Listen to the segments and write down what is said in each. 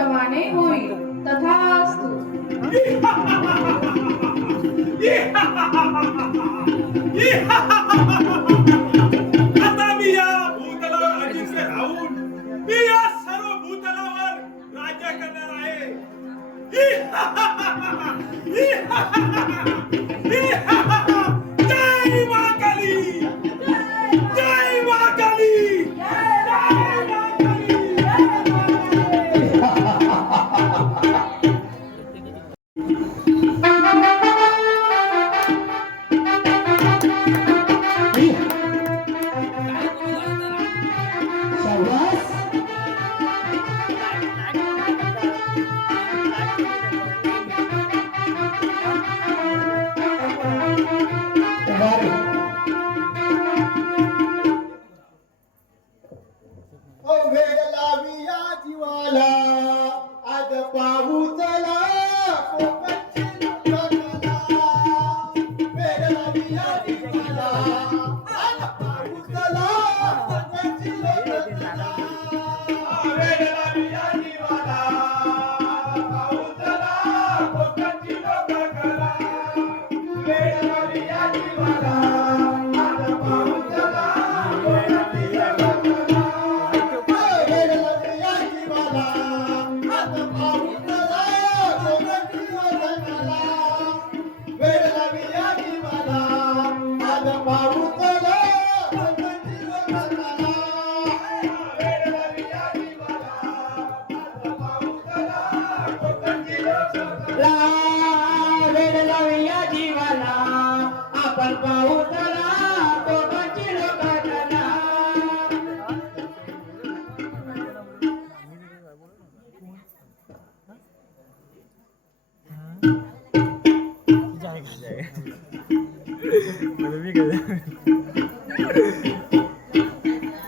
प्रमाणे होईल तथास्तु. आता मी या भूतलावर अजिंक्य राहून मी या सर्व भूतलावर राज्य करणार आहे. जय महाकाली, जय महाकाली, जय महाकाली. वेड लावी या जीवाला आज पाऊसला कोकणची लुटकला. वेड लावी या जीवाला आज पाऊसला कोकणची लुटकला. वेड लावी या जीवाला पाऊसला कोकणची लोककला. वेड लावी या जीवाला आज पाऊसला कोकणची लोककला. वेड लावी या जीवाला आज पाऊसला कोकणची लुटकला. वेड लावी या जीवाला आज पाऊसला कोकणची लुटकला. वेड लावी या जीवाला आज पाऊसला कोकणची लोककला. वेड लावी या जीवाला आपण पाऊसला कोकणची लोककला.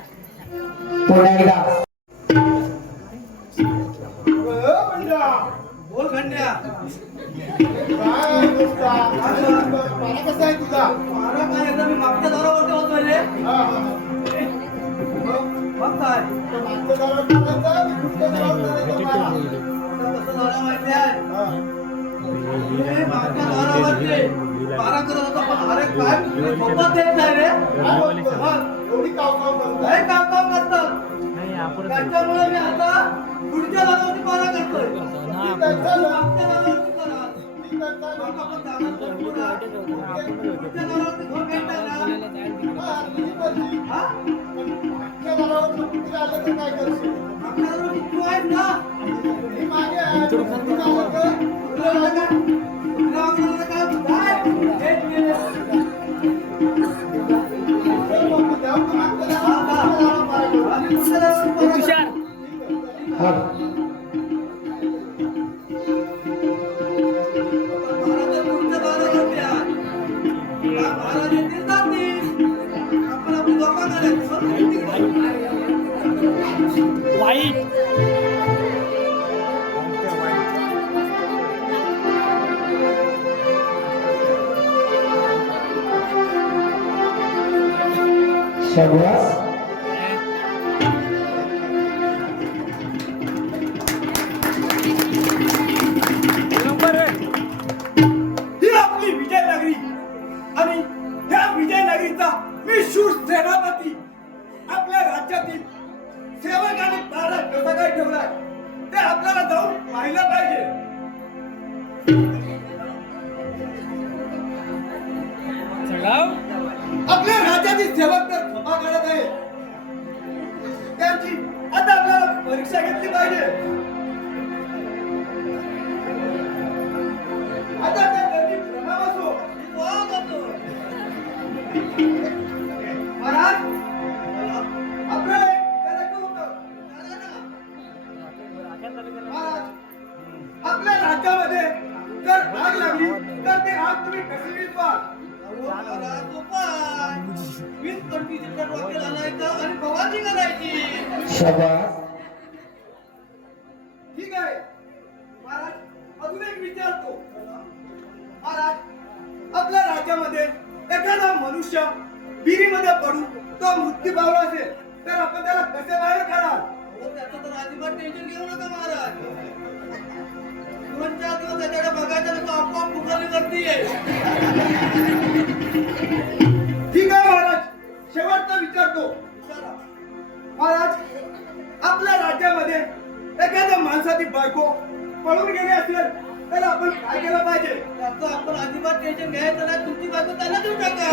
पुन्हा एकदा बोल खंड्या. काय नुसता मला कसं आहे तुझा? मला काय एकदा मी मागच्या दारावरती होतो रे. मग काय मागच्या दारावर करायचं, मी पुढच्या दारावर करायचं मला. कसं झालं माहिती आहे. मी मागच्या दारावरती पारा करत होतो पण अरे काय तुम्ही सोबत देत नाही रे. काय बोलतो? मग एवढी काव करताय? लय काम करतात. त्याच्यामुळे मी आता पुढच्या दारावरती पारा करतोय. मी त्यांचा मागच्या दारावरती करा. मी त्यांचा मग आपण जाणार भरपूर आहे. पुढच्या दारावरती घर भेटणार ना. हा, तुझी मर्जी. हा? पण मागच्या दारावर कुठे आलं तर काय करशील? मागच्या दारावरती तू आहेस ना. मी मागे आहे. कुठे आलं तर? तुला आलं का? तुला आम्हाला काय? काय? हेच केलं. चल मग, द्या मग मागच्या हा, हा. दारावर पाय ठेव. आणि पुढच्या दारावरती पारा कर. महाराज पुढच्या दारावरती आहे. महाराज येतील जातील. आपण आपली लोकं करायची. शाबास. ही आपली विजयनगरी आणि त्या विजयनगरीचा मी शूर सेनापती आपल्या राज्यातील सेवकाने पारा कसा काय ठेवलाय ते आपल्याला जाऊन पाहिलं पाहिजे. आपल्या राज्यातील सेवक तर खपा काढत आहे. त्यांची आता आपल्याला परीक्षा घेतली पाहिजे. आता त्या गर्दीत प्रणाम असो की वाद असो. महाराज आपल्याला एक विचारायचं होतं. महाराज आपल्या राज्यामध्ये जर आग लागली तर ती आग तुम्ही कशी विझवाल? वीज पट्टीची वाटेल आणायचं आणि फवारणी करायची. शाबास. ठीक आहे महाराज. अजून एक विचारतो. महाराज आपल्या राज्यामध्ये एखादा मनुष्य विहिरीमध्ये पडून तो मृत्यू पावला असेल तर आपण त्याला कसे बाहेर काढाल? त्याचं तर अजिबात टेन्शन घेऊ नका महाराज. 2-4 दिवस त्याच्याकडे बघायचं नाही, तो आपोआप मुखालीवरती येईल. ठीक आहे महाराज, शेवटचा विचारतो. महाराज, आपल्या राज्यामध्ये एखाद्या माणसाची बायको पळून गेली असेल तर आपण काय केलं पाहिजे? त्याचं आपण अजिबात टेन्शन घ्यायचं नाही. तुमची बायको त्याला देऊ टाका.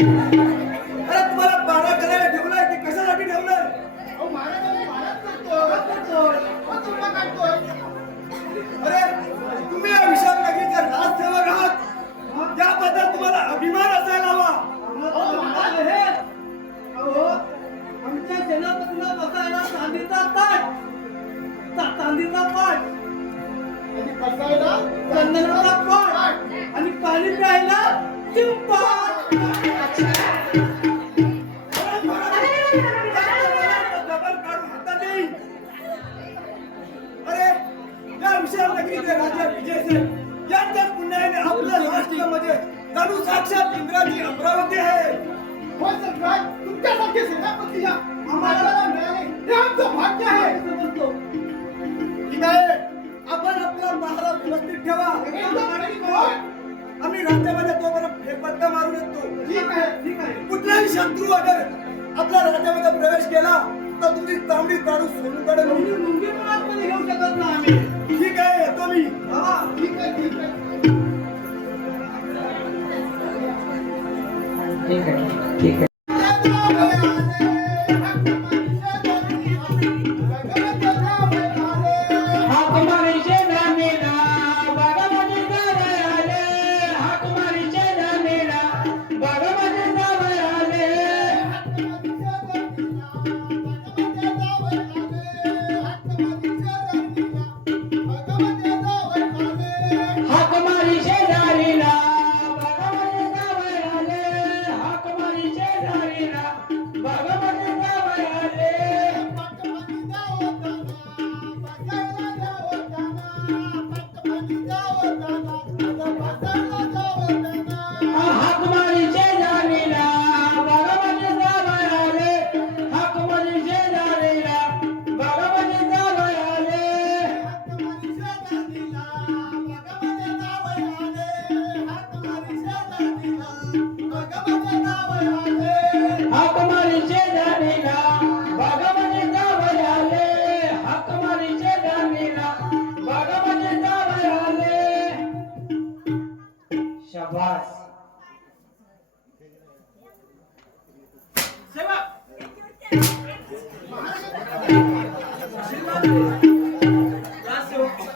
अरे तुम्हाला बारा करायला ठेवलाय की कशासाठी ठेवलंय? अहो महाराजांनी महाराज करतोय. हो, तुला काढतोय. अरे तुम्ही या विशाल नगरीचे राजसेवक आहात, त्याबद्दल तुम्हाला अभिमान असायला हवा. अहो महाराज हे अहो आमच्या सेनापतीला बसायला चांदीचा ताट, चांदीचा पाट, आणि बसायला चंदनाचा पाट आणि पाणी प्यायला चिंपाट. जबर काढून हातात येईल. अरे या विशाल नगरीचे राजा विजयसेन यांच्या पुण्याने आपल्या राष्ट्रामध्ये जणू साक्षात इंद्राची अमरावती आहे. होय सरकार, तुमच्यासारखे सेनापती या आम्हाला मिळाले हे आमचं भाग्य आहे. ठीक आहे, आपण आपला महाराज व्यवस्थित ठेवा. एकदम ठीक होय. आम्ही राज्यामध्ये तोपर्यंत फेरफटका मारून येतो. ठीक आहे, ठीक आहे. कुठलाही शत्रू अगर आपल्या राज्यामध्ये प्रवेश केला तर तुम्ही तांबडी काढून सोडून काढून. मुंगी पण आतमध्ये घेऊ शकत ना आम्ही. ठीक आहे, येतो मी. हा ठीक आहे, ठीक आहे.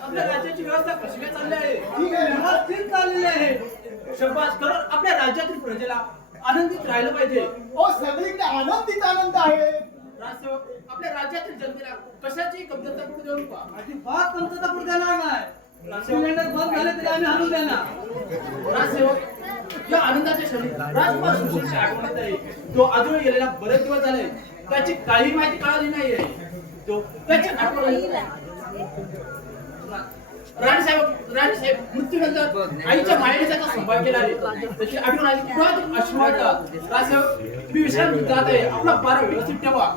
आपल्या राज्याची व्यवस्था कशी काय चालली आहे? व्यवस्थित चाललेली आहे. शब्बास, कारण आपल्या राज्यातील प्रजेला आनंदित राहिलं पाहिजे. ओ सगळीकडे आनंदीच आनंद आहे. राजसेवक, आपल्या राज्यातील जनतेला कशाची कमतरता पडू देऊ नका. अजिबात कमतरता पडू देणार नाही. सिलेंडर बंद झाले तरी आम्ही आणून देणार. राजसेवक, या आनंदाच्या क्षणी राजकुमार सुशीलची आठवण येत आहे. तो आजोळी गेलेला बरेच दिवस झाले. त्याची काही माहिती कळाली नाहीये. तो त्याची आठवण येत आहे. राणीसाहेब मृत्यूनंतर आईच्या मायेने त्याचा संभाळ केला आहे. त्याची आठवण आली किंवा अश्रू वाटतात. राजसेवक, मी विश्रांती जात आहे. आपला पारा व्यवस्थित ठेवा.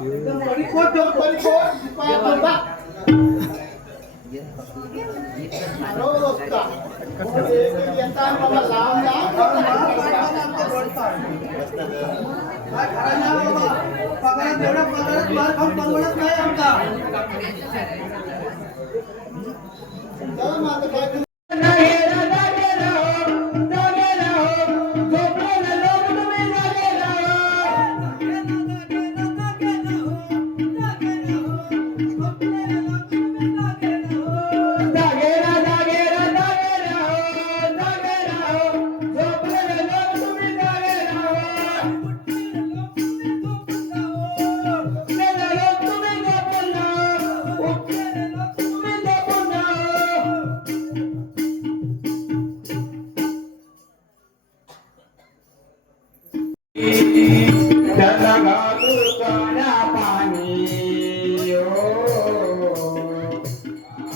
त्याला घालू काळ्या पाणी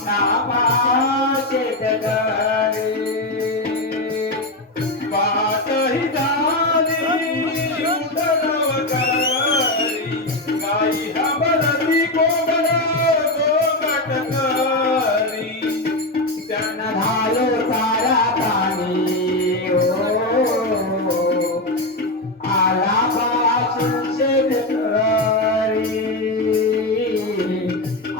नामा शेतकरी पातही झाली उडरव करी गाई हबरती कोंबड गोगट करी त्यांना घालू काळ्या पाणी आला पासून शेतकरी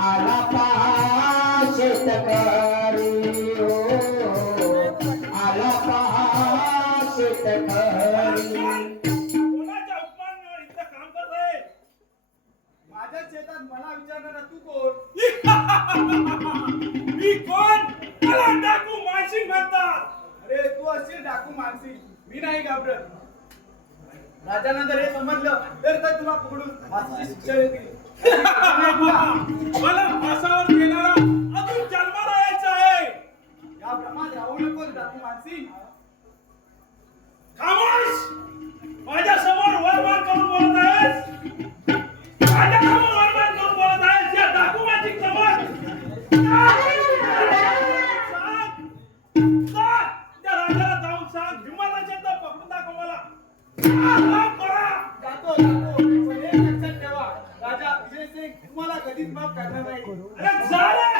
आला पास शेतकरी आला पास शेतकरी कोणाच्या अपमानावर इथं काम करतोय? माझ्या शेतात मला विचारणारा तू कोण? मी कोण? मला डाकू मानसिंग म्हणतात. अरे तू असशील डाकू मानसी, मी नाही घाबरत. राजानं जर हे समजलं तर तुला पकडून फाशीची शिक्षा देतील. मला फासावर घेणारा अजून जन्माला यायचं आहे. या भ्रमात राहू नकोस डाकू मानसी. खामोश! माझ्या समोर वरमान करून बोलत आहेस. माझ्या समोर वरमान करून बोलत आहेस या डाकू मानसिंग समोर. सांग, त्या राजाला जाऊन सांग, हिम्मत असेल तर पकडून दाखव मला. जातो पण हे लक्षात ठेवा, राजा विजय सिंग तुम्हाला कधीच माफ करणार नाही. अरे जा रे!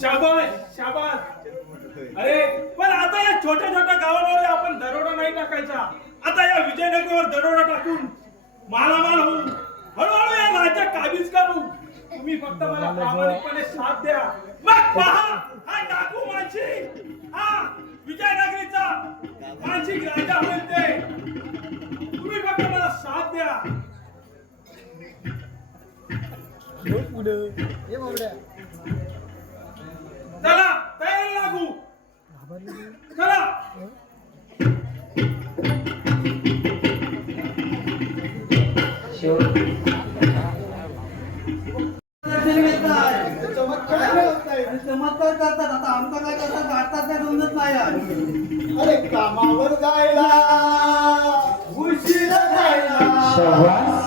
शाबास शाबास. अरे पण आता या छोट्या छोट्या गावांवर आपण दरोडा नाही टाकायचा. आता या विजयनगरीवर दरोडा टाकून मालामाल होऊ हळूहळू या राज्यात काबीज करू. तुम्ही फक्त मला प्रामाणिकपणे साथ द्या. मग पहा हा डाकू मानसिंग हा विजयनगरीचा मानसिंग राजा होईल ते. तुम्ही फक्त मला साथ द्या. चला तयारी लागू. चला चमत्कार करतात. आता आमचं काय करतात गाठतात काय समजत नाही. अरे कामावर जायला उशीर जायला शाबास.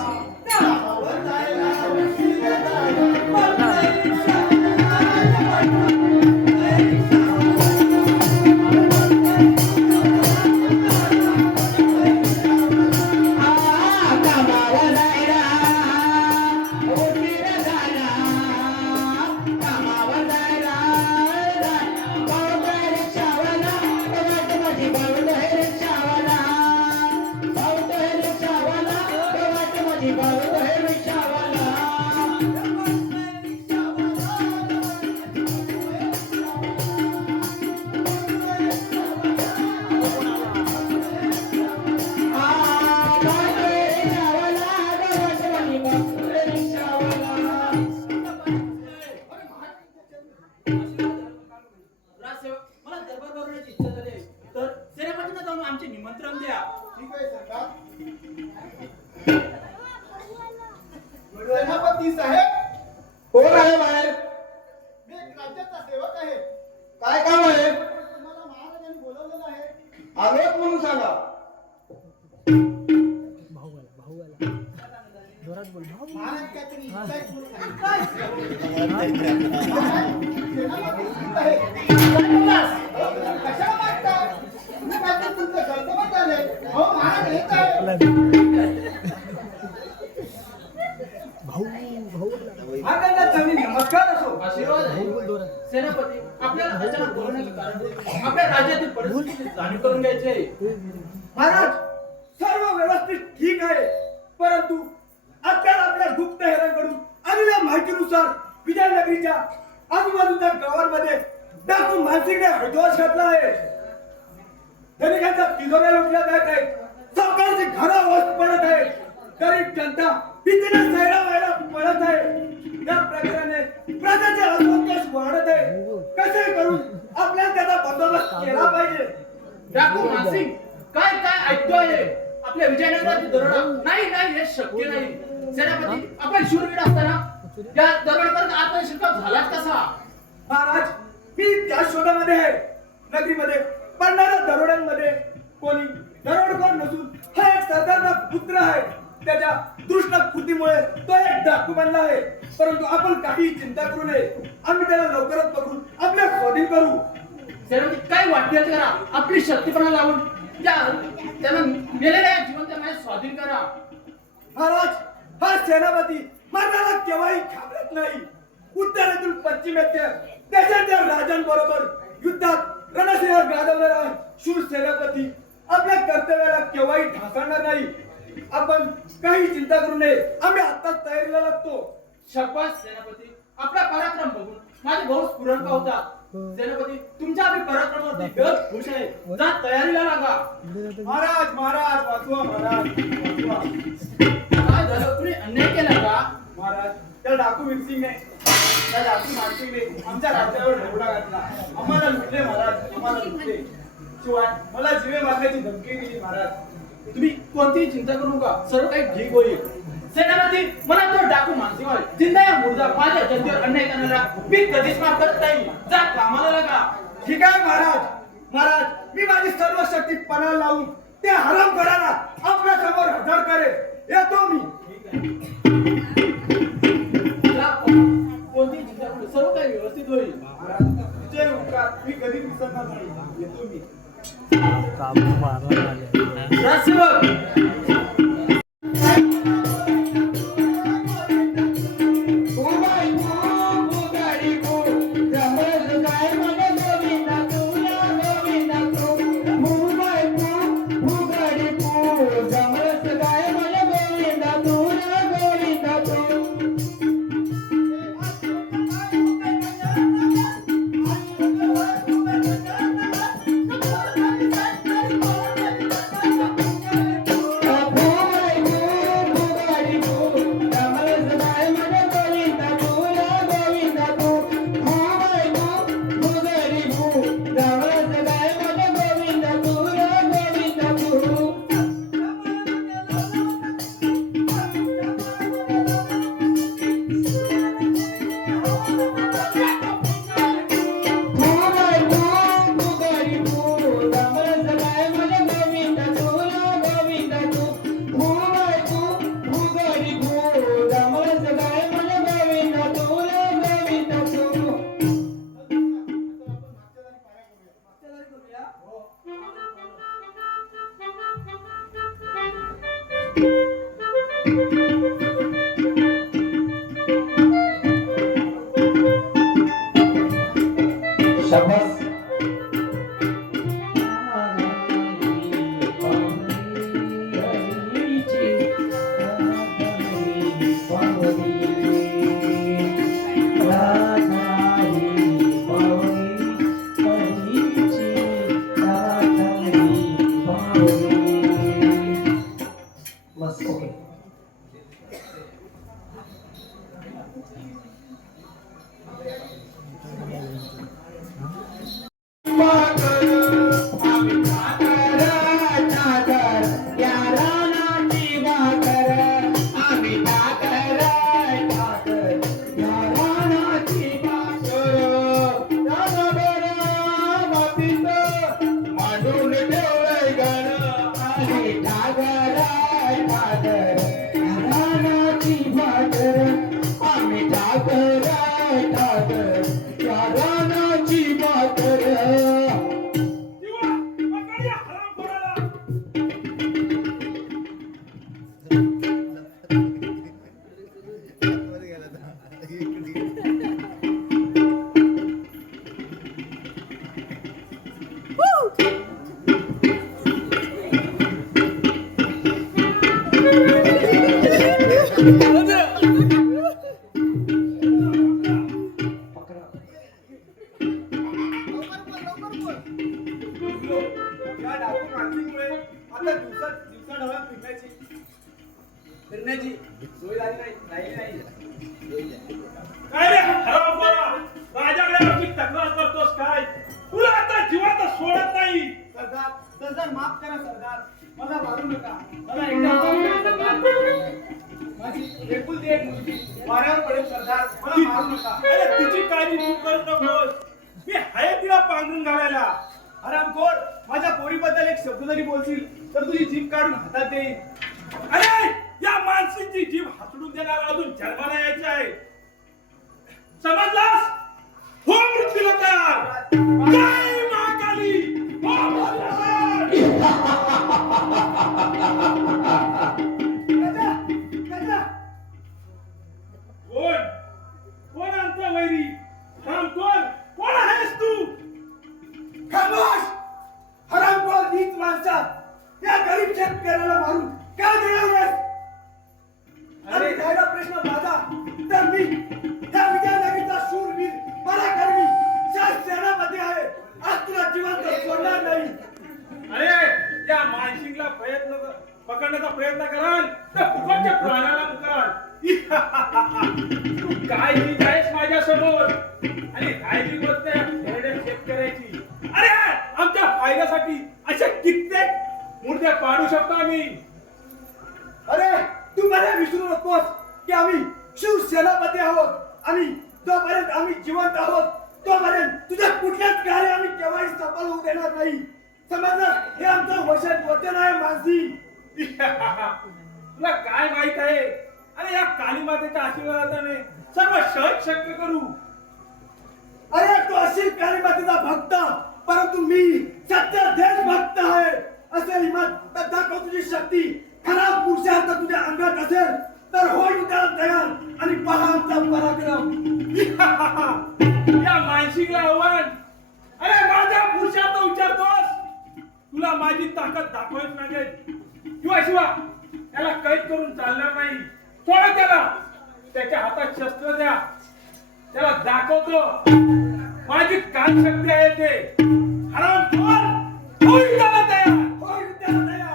कामावर जायला उशीर जायला निमंत्रण द्या. ठीक आहे सरकार. सेनापती साहेब, कोण आहे बाहेर? मी एक राज्याचा सेवक आहे. काय काम आहे? तुम्हाला महाराजांनी बोलवलेलं आहे. आलोच म्हणून सांगा. महाराज काहीतरी इच्छा आहे म्हणून सांगितलं. सेनापती सांगत आहे. कशाला मागताय? तुम्ही काहीतरी तुमचं गैरसमज झालंय. अहो महाराज येत आहे. महाराजांचा मी नमस्कार असो. आशीर्वाद आहे. सेनापती आपल्याला अचानक बोलवण्याचे कारण आपल्या राज्यातील परिस्थितीची जाणीव करून घ्यायची आहे. महाराज सर्व व्यवस्थित ठीक आहे, परंतु आपल्याला आपल्या गुप्त हेरांकडून आलेल्या माहितीनुसार विजयनगरीच्या आजूबाजूच्या गावांमध्ये डाकू मानसिंगने हळदोष घातला आहे. धनिकांच्या तिजोऱ्या लुटल्या जात आहेत. सरकारची घरं वस्त पडत आहेत. गरीब जनता भीतीने सैरा व्हायला पडत आहे. या प्रकाराने प्रजाचे असंतोष वाढत आहे. कसे करून आपल्याला त्याचा बंदोबस्त केला पाहिजे. डाकू मानसिंग काय काय ऐकतोय? आपल्या विजयनगरातील दरोडा नाही नाही हे शक्य नाही सेनापती आपण शूरवीर असताना या दरोडेकरांचा आत्मशिरकाव झालाच कसा महाराज मी त्या शोधामध्ये आहे नगरीमध्ये पडणाऱ्या दरोड्यांमध्ये कोणी दरोडखोर नसून हा एक सरदारचा पुत्र आहे त्याच्या दुष्ट कृतीमुळे तो एक डाकू बनला आहे परंतु आपण काही चिंता करू नये आम्ही त्याला लवकरच पकडून आपल्या स्वाधीन करू सेनापती काय वाटेल करा आपली शक्तीपणा लावून त्यांना मेलेल्या जिवंत माझ्या स्वाधीन करा महाराज हा सेनापती मरणाला केव्हाही घाबरत नाही उत्तरेतून पश्चिमेच्या देशाच्या राजांबरोबर युद्धात रणसिंह गाजवणारा शूर सेनापती आपल्या कर्तव्याला केव्हाही ढासळणार नाही आपण काही चिंता करू नये आम्ही आत्ताच तयारीला लागतो शाबास सेनापती आपला पराक्रम बघून माझे भाऊ स्फुरण पावतात सेनापती तुमच्या आम्ही पराक्रमावरती गत खुश आहे जा तयारीला लागा महाराज महाराज वाचवा महाराज वाचवा काय झालं तुम्ही अन्याय केला का महाराज त्या डाकू विरसिंगने त्या डाकू मानसिंगने आमच्या राज्यावर ढवळा घातला आम्हाला लुटले महाराज आम्हाला लुटले शिवाय मला जीवे मारण्याची धमकी दिली महाराज तुम्ही कोणतीही चिंता करू नका सर्व काही ठीक होईल सेनापती मला तो डाकू मानसिंग होय जिंदा या मुर्दा माझ्या जनतेवर अन्याय करणारा मी कधीच माफ करत नाही जा कामाला लागा ठीक आहे महाराज महाराज मी माझी सर्व शक्ती पणाला लावून त्या हरामखोराला आपल्या समोर हजर करेन येतो मी कोणतीही चिंता करू नका, सर्व काही व्यवस्थित होईल महाराज तुझे उपकार मी कधी विसरणार नाही येतो मी राजसेवक या डाकू मानसिंगमुळे आता दिवसा ढवळा फिरण्याची सोय राहिली नाही काय रे हरामखोरा राजाकडे आपली तक्रार करतोस काय तुला आता जिवंत सोडत नाही सरदार सरदार माफ करा सरदार मला मारू नका. मला एकदा मारू नका. माझी एकुलती एक मुलगी वाऱ्यावर पडेल सरदार. मला मारू नका. अरे तिची काळजी तू करू नकोस. मी आहे तिला पांघरून घालायला. हरामखोर, माझ्या पोरीबद्दल एक शब्द जरी बोलशील तर तुझी जीभ काढून हातात देईन. अरे या माणसाची जीभ हातडून देणार अजून जन्माला यायचे आहे. समजलास? हो मृत्यूला तयार. जय महाकाली. हो भोलेनाथ. राजा, राजा, कोण कोण आमचा वैरी? थांब, कोण आहेस तू? खामोश! हरामखोर नीच माणसा, या गरीब शेतकऱ्याला मारून का देणार? अरे राहिला प्रश्न माझा तर मी त्या विजयनगरीचा शूरवीर पराक्रमी सेनापती आहे. आज तुला जिवंत सोडणार नाही. अरे या मानसिंगला पकडण्याचा प्रयत्न कराल तर फुकटच्या प्राणाला मुकाल. तू काय नीट आहेस माझ्या समोर आणि काय ती गोष्ट शेतकऱ्याची. अरे आमच्या फायद्यासाठी अशा कित्येक मूर्त्या पाडू शकतो आम्ही. अरे तू मला विसरू नकोस की आम्ही शिवसेनापती आहोत आणि जोपर्यंत आम्ही जिवंत आहोत तोपर्यंत तुझ्या कुठल्याच कार्य आम्ही केव्हाही सफल होऊ देणार नाही. समजलं? हे आमचं वचन आहे मानसी. तुला काय माहित आहे? अरे या काली मातेच्या आशीर्वादाने सर्व सहज शक्य करू. अरे तू अशी कालीमातेचा भक्त, परंतु मी सत्य देशभक्त आहे. असेल हिमत तर दाखव तुझी शक्ती. खराब पुरुषार्थ तुझ्या अंगात असेल तर होय उद्याला तयार आणि पहा आमचा पराक्रम. या मानसिकला आव्हान. अरे माझ्या पुरुषार्थ विचारतोस? तुला माझी ताकद दाखवायच लागेल. शिवा त्याला कैद करून चालणार नाही. सोडा त्याला. त्याच्या हातात शस्त्र द्या. त्याला दाखवतो माझी काय शक्ती आहे ते. हरामखोर, होय त्याला तयार. होय उद्याला तयार.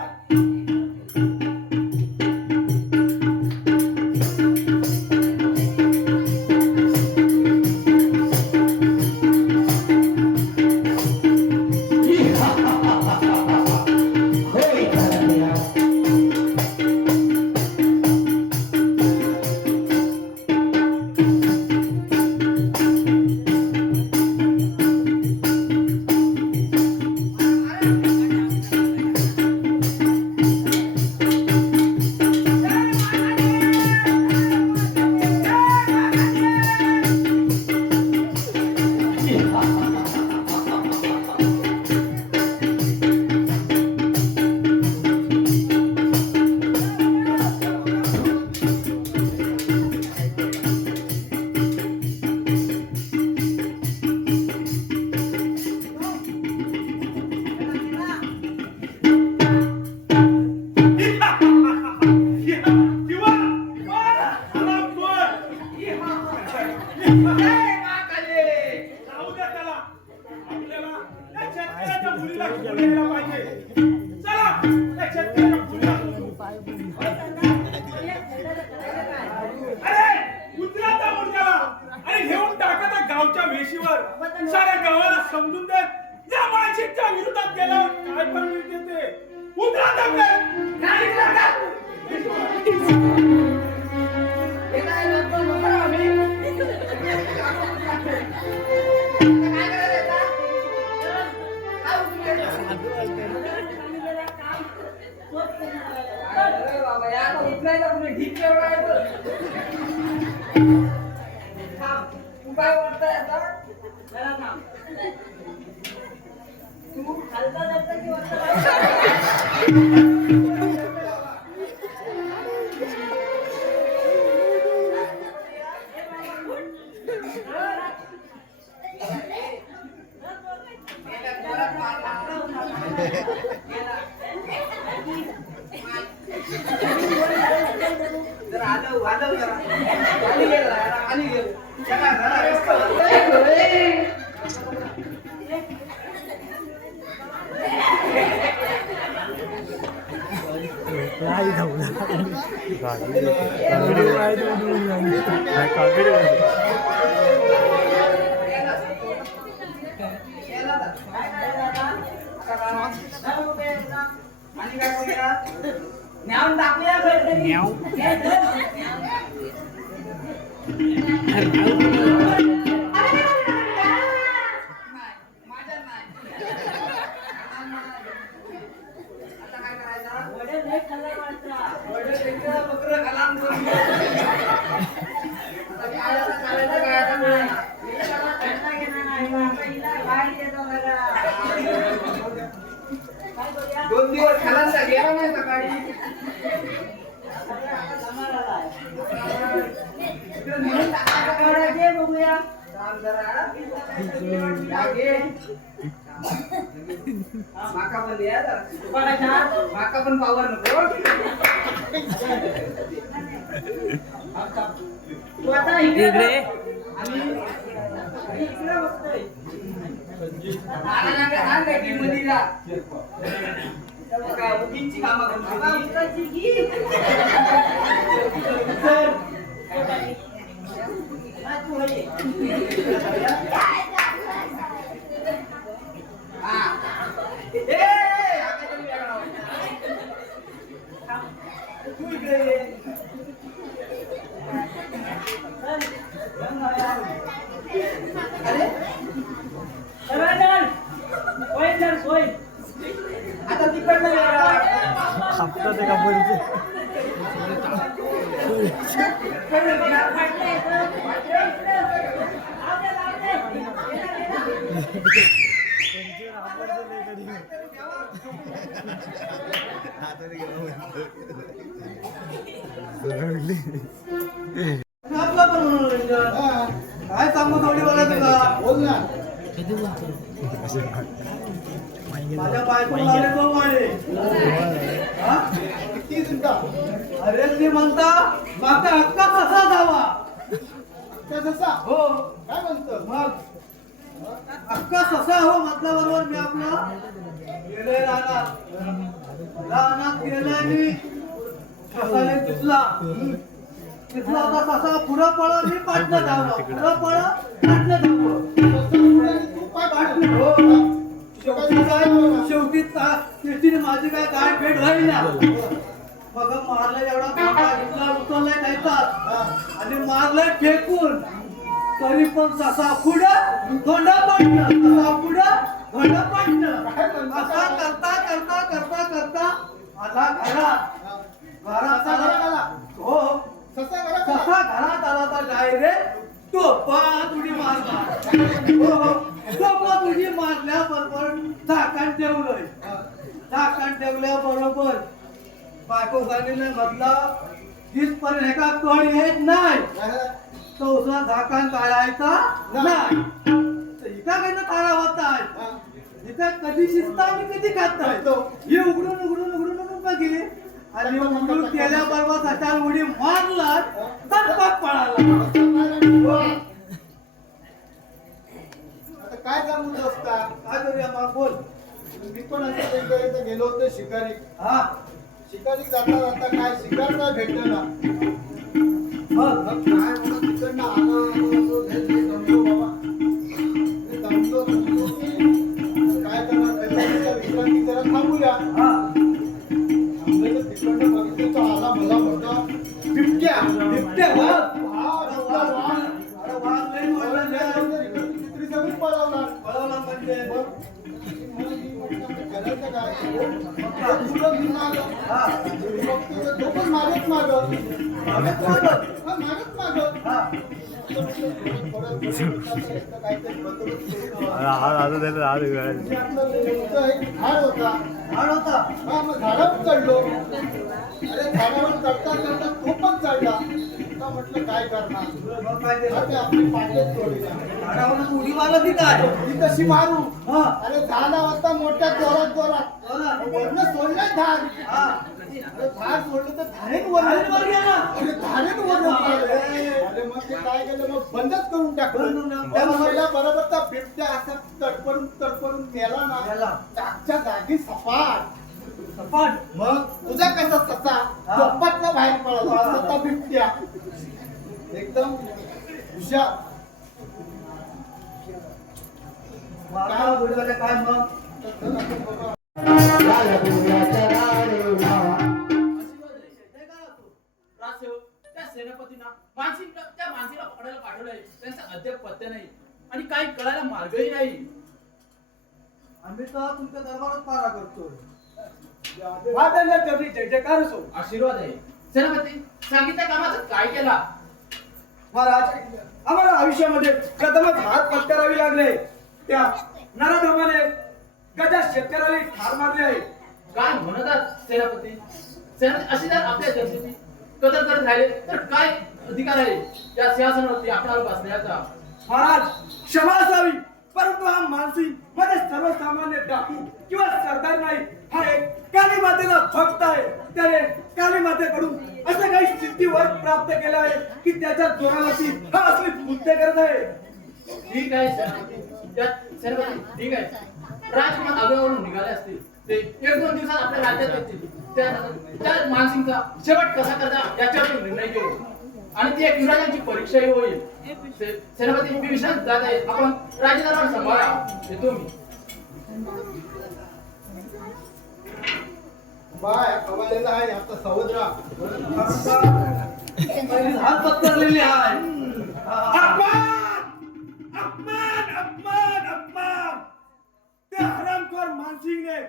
साऱ्या गावाला समजून दे. या मानसिकच्या विरोधात गेल्यावर काय परिणाम येते. उतरा काय वाटतंय आता? जरा थांब. तू खालचा जाता की वरचा आणि काय करूया न्यावून टाकूया काहीतरी. माझ्या नाही आता काय करायचं वडे लय खाल्लं वाटतं. वडे त्यांचं बकरं घालान करून आता काय आता करायचं काय आता नाही. हिला थंडा घेणार नाही. आता हिला बाहेर येतो जरा. काय करूया? 2 दिवस खालांचा गेला नाही सकाळी आता जमा झालाय. इकडे नेऊन टाका. आता करायचे बघूया. थांब जरा. या घे. माका पण द्या जरा. बघायचा. माका पण पावर नको तू आता इकडे बघ. आणि आणि इकडे बघतोय. नाना आण रे की मधीला काय बुकिंगची कामं करतो बाबा उतरायची की? सर नाही तू होय. हा ए आता तुम्ही वेगळा हो. तू इकडे ये. चल. चल बाया. अरे सरळ चल. होय चल, होय. आता तिकडनं वेगळा फाटलंय इकडं. फाटलंय इकडं. लाव दे, लाव दे. येणार, येणार. आपलं पण मनोरंजन काय सांगू थोडी बघा तुला बोल ना. माझ्या बायकोला आले तो वाळे हा? किती तुमचा अरे ती म्हणता माका हक्का कसा जावा कसा हो काय म्हणतो मग हक्का कसा हो म्हटल्याबरोबर मी आपला गेले रानात गेले मी कसाने तिथला तिथला आता कसा पुढं पळा मी पाटणं धावलं पुढं पळा पाटणं धावलं तू काय पाटणं हो शेवटी तिने माझी काय गाठ भेट व्हायला मग मारलं एवढा मोठा घेतला उचललाय खायचा आणि मारलंय फेकून तरी पण ससा पुढं धोंडा पाडणं ससा पुढं धोंडा पाडणं असा करता करता करता करता आला घरात आला हो ससा करा कसा घरात आला तर डायरेक्ट टोपा उडी मारला टोपा उडी मारल्याबरोबर झाकण ठेवलंय झाकण ठेवल्याबरोबर बायको सांगितलं म्हटला जिथपर्यंत एका कळ येत नाही तो उसला झाकण काढायचा नाही इथं तारा होत आहे इथं कधी शिजता आणि कधी खाता हे उघडून उघडून उघडून उघडून बघितले आणि उघडून केल्याबरोबर त्याच्यावर उडी मारला तर पाक पळाला आता काय सांगू दोस्ता काय करूया मग बोल मी पण असं एकदा गेलो होतो शिकारी हा शिकारी जाता जाता काय शिकार काय भेटलं ना मग मग काय मला तिकडनं आलो जमलो बाबा मी जमलो काय करणार त्याच्यापेक्षा विश्रांती जरा थांबूया हा थांबलं तर तिकडनं बघितलं तो आला मला मोठा बिबट्या बिबट्या वाघ हा बिबट्या वाघ. अरे वाघ लई मोठा आहे. इकडची कुत्री सगळी पळवला पळवला म्हणजे करायचं काय पुढं घेऊन आलो हा बघतो तो पण मागत मागत मागत मागत. हा मागत मागत हा काहीतरी बंदोबस्त केला. आता त्याला मी आपलं नेमकं एक झाड होता झाड होता हा मग झाडावर चढलो अरे झाडावर चढता चढता तो पण चढला आता म्हटलं काय करणार मग काय केलं? आता आपली पाठच तोडली झाडावरून उडी मारला ती काय ती कशी मारू हा अरे झाडा वाजता मोठ्या जोरात जोरात हो ना. वरनं सोडलंय झाड हा अरे झाड सोडलं तर धारेन वर धारेन वर गेला. अरे धारेन वर उतरलं. अरे मग ते काय केलं मग बंदच करून बंद करून टाकलं टाकलं. त्याला बरोबर त्या बिबट्या असा तडपडून मेला ना मेला. जागच्या जागी सपाट सपाट मग तुझा कसा ससा हा. कप्पातला बाहेर पडला ससा बिबट्या एकदम हुशार मारला उडी मारला काय मग तर चला, बाबा. सुद्धा तुमच्या दरबारात पारा करतोय. माझ्या चरणी जय जयकार असो. आशीर्वाद आहे. सेनापती, सांगितल्या कामाचं काय केला? महाराज, आम्हाला आयुष्यामध्ये कदमच हात पत्करावी लागले. त्या नराधमाने गजा शेतकऱ्याला ठार मारले आहे. काय म्हणतात सेनापती? सेनापती अशी जर आपल्या जनतेची कदर करत राहिले तर काय अधिकार आहे या सिंहासनावरती आपल्याला बसण्याचा? महाराज, क्षमा असावी, परंतु हा मानसिंग मध्ये सर्वसामान्य डाकू किंवा सरदार नाही. हा एक काली मातेचा भक्त आहे. त्याने काली मातेकडून असं काही सिद्धीवर प्राप्त केलं आहे की त्याच्या जोरावरती हा असली कृत्य करत आहे. ठीक आहे सेनापती. सेनापती ठीक आहे. राजकुमार आग्र्यावरून निघाले असतील. ते 1-2 दिवसात आपल्या राज्यात येतील. त्या मानसिंगचा शेवट कसा करता याच्यावर निर्णय घेऊ. आणि ती एक युवराजांची परीक्षाही होईल. सेनापती मी विश्रांत जात आहे. आपण राज्यदरबार सांभाळा. येतो मी. बाय कमालेला आहे आता समुद्रा. हात पत्करलेले आहे. अपमान! अपमान! अपमान! अपमान! त्या हरामखोर मानसिंगने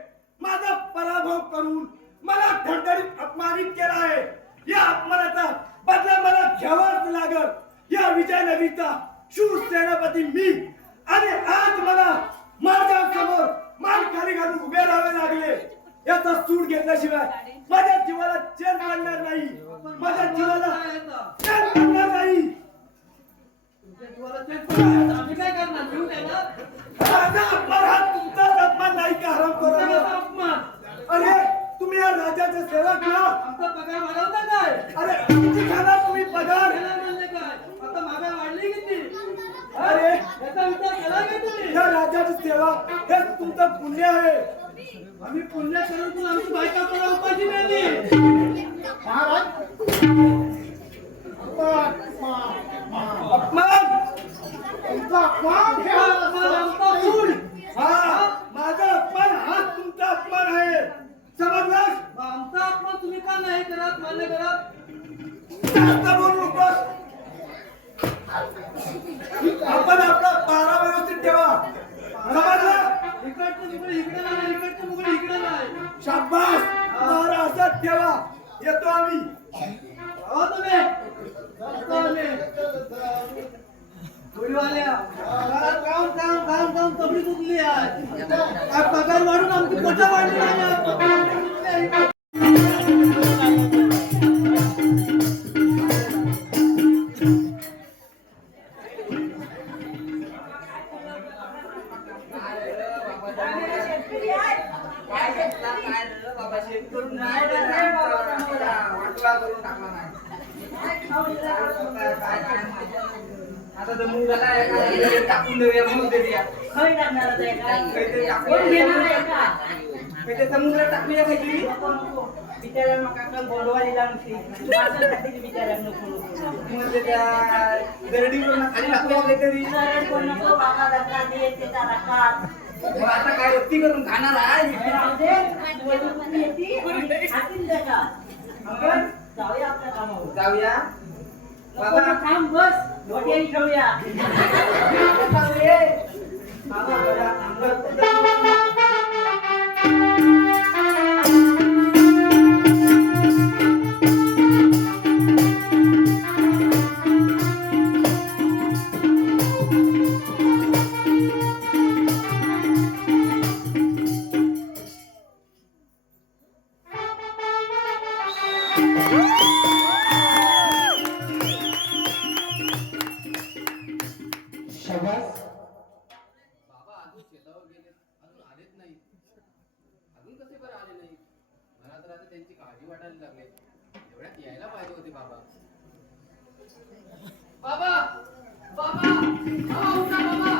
माझा पराभव करून मला धडधडीत अपमानित केला आहे. या अपमानाचा बदला मला घ्यावाच लागल. या विजयनगरीचा शूर सेनापती मी, आणि आज मला माझ्या समोर मान खाली घालून उभे राहावे लागले. याचा सूड घेतल्याशिवाय माझ्या जीवाला चैन पडणार नाही. माझ्या जीवाला चैन पडणार नाही. तुमच्या जीवाला चैन पडणार. आम्ही काय करणार? घेऊन देणार. माझा अपमान हा तुमचाच अपमान नाही का हरामखोरांनो? तुमचा अपमान. अरे तुम्ही या राजाचे सेवक ना. आमचा पगार वाढवता काय? अरे किती खाणार तुम्ही पगार? देणार म्हणजे काय? आता महागाई वाढली किती? अरे याचा विचार केला का तुम्ही? या राजाची सेवा हे तुमचं पुण्य आहे. आम्ही पुण्य करून पण आमची बायका पण उपाशी मिळाली. महाराज अपमान! तुमचा अपमान हा आमचा सूड. हा माझा अपमान हा तुमचा अपमान आहे. समजलास? आमचा अपमान तुम्ही का नाही करत? मान्य करत? जास्त बोलू नकोस. आपण आपला पारा व्यवस्थित ठेवा. समजलं? इकडचं मुघल इकडे नाही, इकडचं मुघल इकडे नाही. शाबास, पारा असाच ठेवा. येतो आम्ही. आहो तुम्ही. येतो आम्ही. गोळीवाल्या. काम तबडी तुटली आहे. काय पगार वाढून आमची पोटा वाढली नाही. पगार तुटली आहे. आता तर मुलाला टाकून देऊया म्हणून देऊया. खय टाकणार आहे काय? काहीतरी टाकून कोण घेणार आहे का? काहीतरी समुद्रात टाकूया काहीतरी. नको नको. बिचाऱ्याला मग काका बोलवायला लागते. माझं टाकते बिचाऱ्याला नको नको. म्हणजे त्या दरडीवरून खाली टाकूया काहीतरी. सरळ कोण नको बाबा धक्का दे त्याचा राखात. मग आता काय रत्ती करून खाणार आहे. राहू दे. निवडणूक येते. हातीन दे का? आपण जाऊया आपल्या कामावर. जाऊया बाबा बाबा. थांब बस. मोठ्याने ठेवूया. बाबा बघा, अंगात बाबा अजून शेतावर गेले, अजून आलेच नाही. अजून कसे बरं आले नाही? मला तर आता त्यांची काळजी वाटायला लागली. एवढ्यात यायला पाहिजे होते बाबा. बाबा बाबा बाबा उठा बाबा.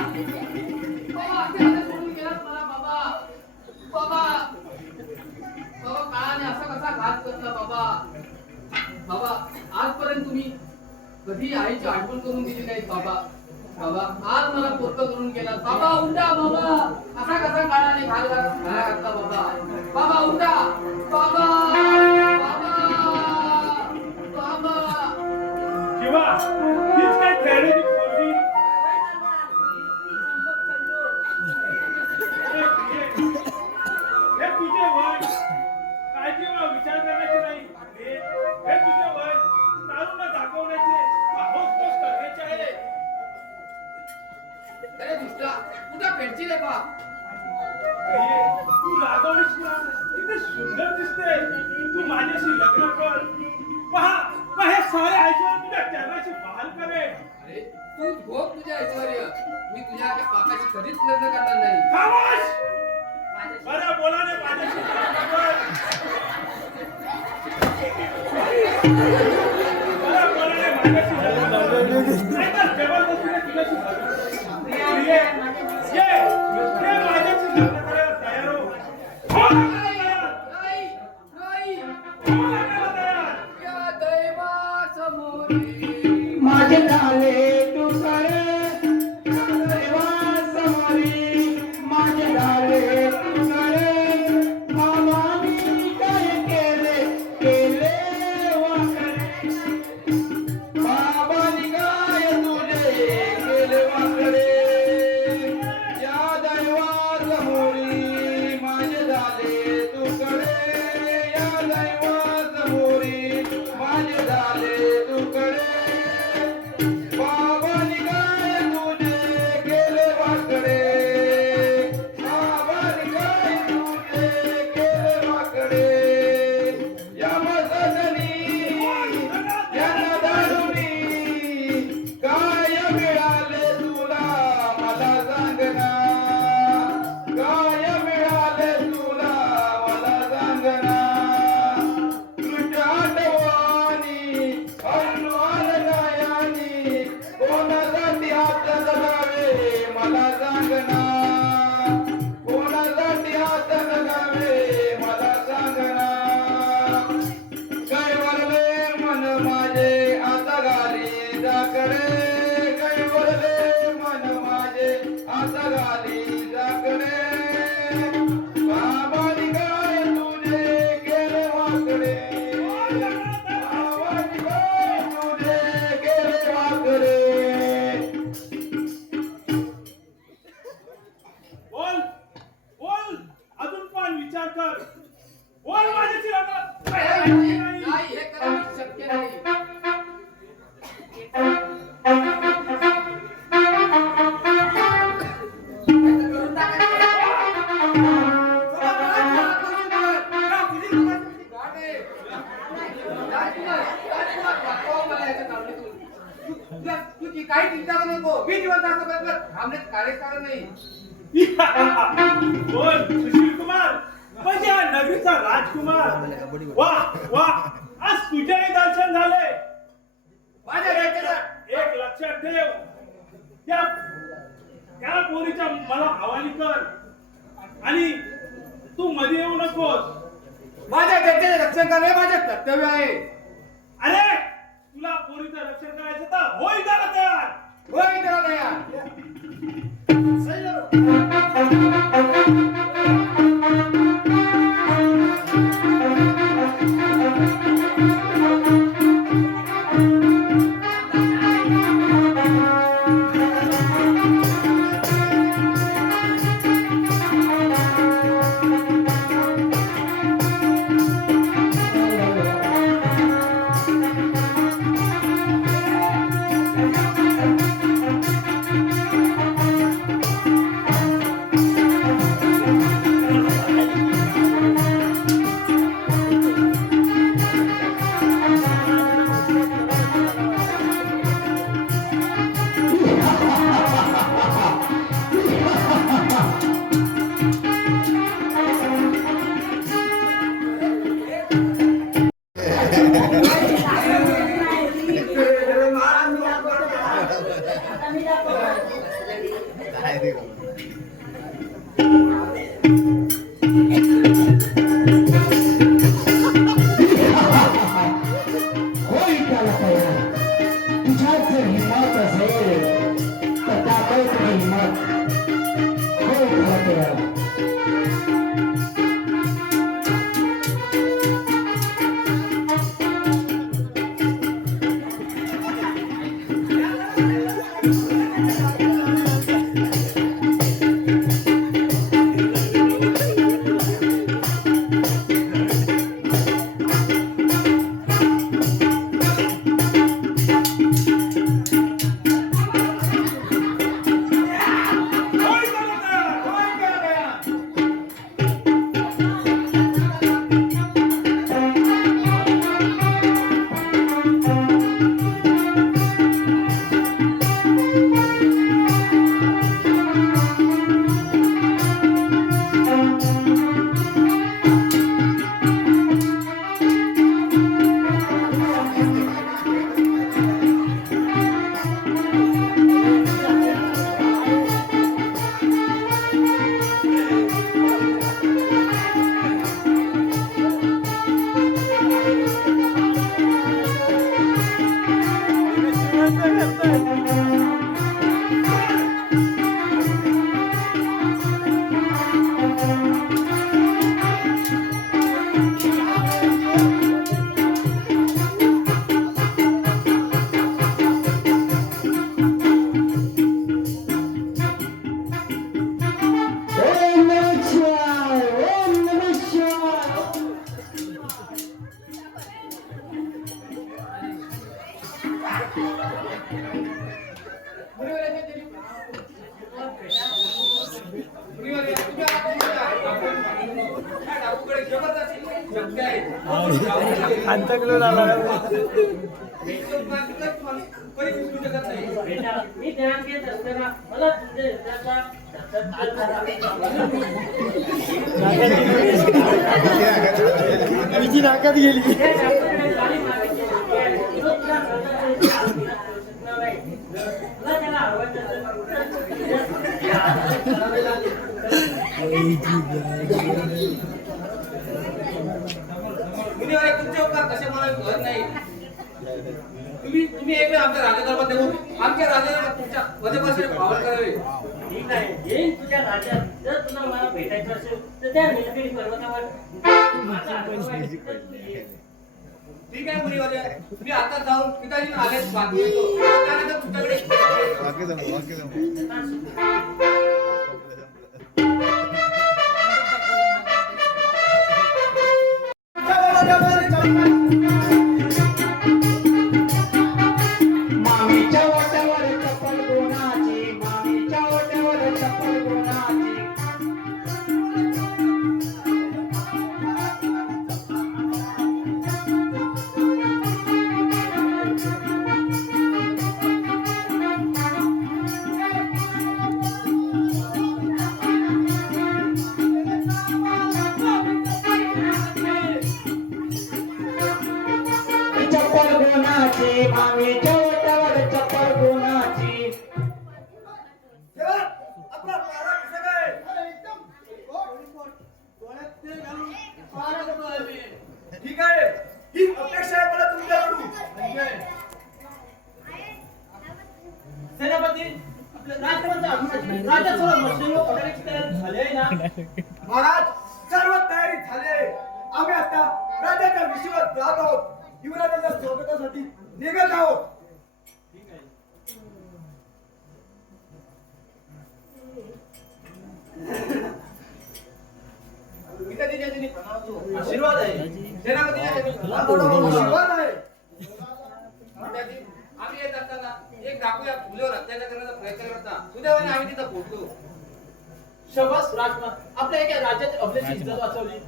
बाबा असे हातात सोडून गेलात मला बाबा. बाबा बाबा काळाने असा कसा घात करता बाबा. बाबा आजपर्यंत तुम्ही कधी आईची आठवण करून दिली नाही बाबा. बाबा आज मला पोरकं करून गेला. बाबा उठा बाबा. असा कसा काळाने घातला बाबा. बाबा उठा बाबा. बाबा बाबा. शिवा हीच काय खेळण्याची पोरगी? संपत चाललो. तुझे वय काळजी व विचार करण्याचे नाही. हे तुझे वय तारुण्य दाखवण्याचे हौस करण्याचे आहे. अरे दुसरा कुठं भेटची रे बा? तू रागवलीस ना, किती सुंदर दिसते. तू माझ्याशी लग्न कर. पहा हे सारे ऐश्वर्य तुझ्या चरणाशी बहाल करेल. अरे तू भोग तुझे ऐश्वर्य. मी तुझ्या त्या काकाशी कधीच लग्न करणार नाही. खामोश! बरं बोलाने माझ्याशी लग्न कर. बरं बोलाने माझ्याशी लग्न कर. नाहीतर जबरदस्तीने तुझ्याशी लग्न कर. ये माझ्याशी लग्न करायला तयार हो. हो लगायला तयार. नाही नाही हो लगायला तयार. या दैवासमोरी माझे झाले तू करे समोरी माझे झाले तू करे मामानी काय केले वाकडे बाबानी काय तुझे केले वाकडे या दैवा समोरी माझे झाले तू करे या दैवा समोरी माझे झाले तू करे बाबानी काय तुझे केले वाकडे बाबानी काय तुझे केले वाकडे या मसनी या दारुनी काय मिळाले तुला मला सांगना काय मिळाले तुला मला सांगना तुझ्या आठवणी अनुवाद गायानी कोणासाठी हात लगावे मला सांगना कोणासाठी हात लगावे मला सांगना काय वरले मन माझे आता घाली जाकडे काय वरले मन माझे आता घाली जाकडे बाबानी काय तुझे केले वाकडे बाबानी काय तुझे केले वाकडे बोल बोल अजून पण विचार कर. बोल माझ्याशी लग्न नाही नाही. नाही, हे कदाचित शक्य नाही. करून टाकायचं. काही चिंता करू नको. मी जिवंत असतो थांबण्यात काहीच कारण नाही. बोल सुशील कुमार म्हणजे हा नगरीचा राजकुमार. वा वा आज तुझेही दर्शन झाले. माझ्या घरच्याला एक लक्षात ठेव, त्या पोरीच्या मला हवाली कर आणि तू मध्ये येऊ नकोस. माझ्या घरच्याचे रक्षण करणे माझे कर्तव्य आहे. अरे तुला पोरीचं रक्षण करायचं तर होय जरा तयार. होय जरा तयार. शक्य आहे कोणी विसरू शकत नाही. बेटा, मी ध्यान घेत असताना मला तुझ्या हृदयाचा तिची नाकात गेली. त्या डॉक्टरने गाडी मारायची आहे. तो तुला शकणार नाही. तुला त्याला आवडतं मुलीवर एक तुमचे उपकार कसे मला कळत नाही. तुम्ही एक वेळ आमच्या राजदरबार देऊन आमच्या राजाला तुमच्या वधेपासून पावन करावे. ठीक आहे, येईन तुझ्या राज्यात. जर तुला मला भेटायचं असेल तर त्या निलगिरी पर्वतावर माझा आग्रह आहे तर तू ये. ठीक आहे मुलीवाले, मी आता जाऊन पिताजींना आलेच बातमी देतो. त्यानंतर तुमच्याकडे मामीच्या ओट्यावर चप्पल कोणाची, मामीच्या ओट्यावर चप्पल कोणाची. चप्पल कोणाची, मामीच्या ओट्यावर चप्पल कोणाची. तेव्हा आपला पारा कसा काय? अरे एकदम डोळ्यात ते घालून पारा करतो आहे मी. ठीक आहे, ही अपेक्षा आहे मला तुमच्याकडून. सेनापती आपल्या राजकुमारांच्या आगमनाची राजासमोर मुस्लिम लोक ओढण्याची तयारी झाली आहे ना? महाराज, सर्व तयारी झाली आहे. आम्ही आता राजाच्या विषयावर जात आहोत. युवराजांच्या स्वागतासाठी निघत आहोत. पिताजीच्या दिनी आशीर्वाद आहे. सेनापतीच्या दिनी आशीर्वाद आहे. पिताजी, आम्ही येत असताना एक डाकू या फुलेवर अत्याचार करण्याचा प्रयत्न करत होता. सुदैवाने आम्ही तिथं पोहोचलो. शबास राजकुमार, आपल्या एका राज्यात आपल्याची इज्जत वाचवली.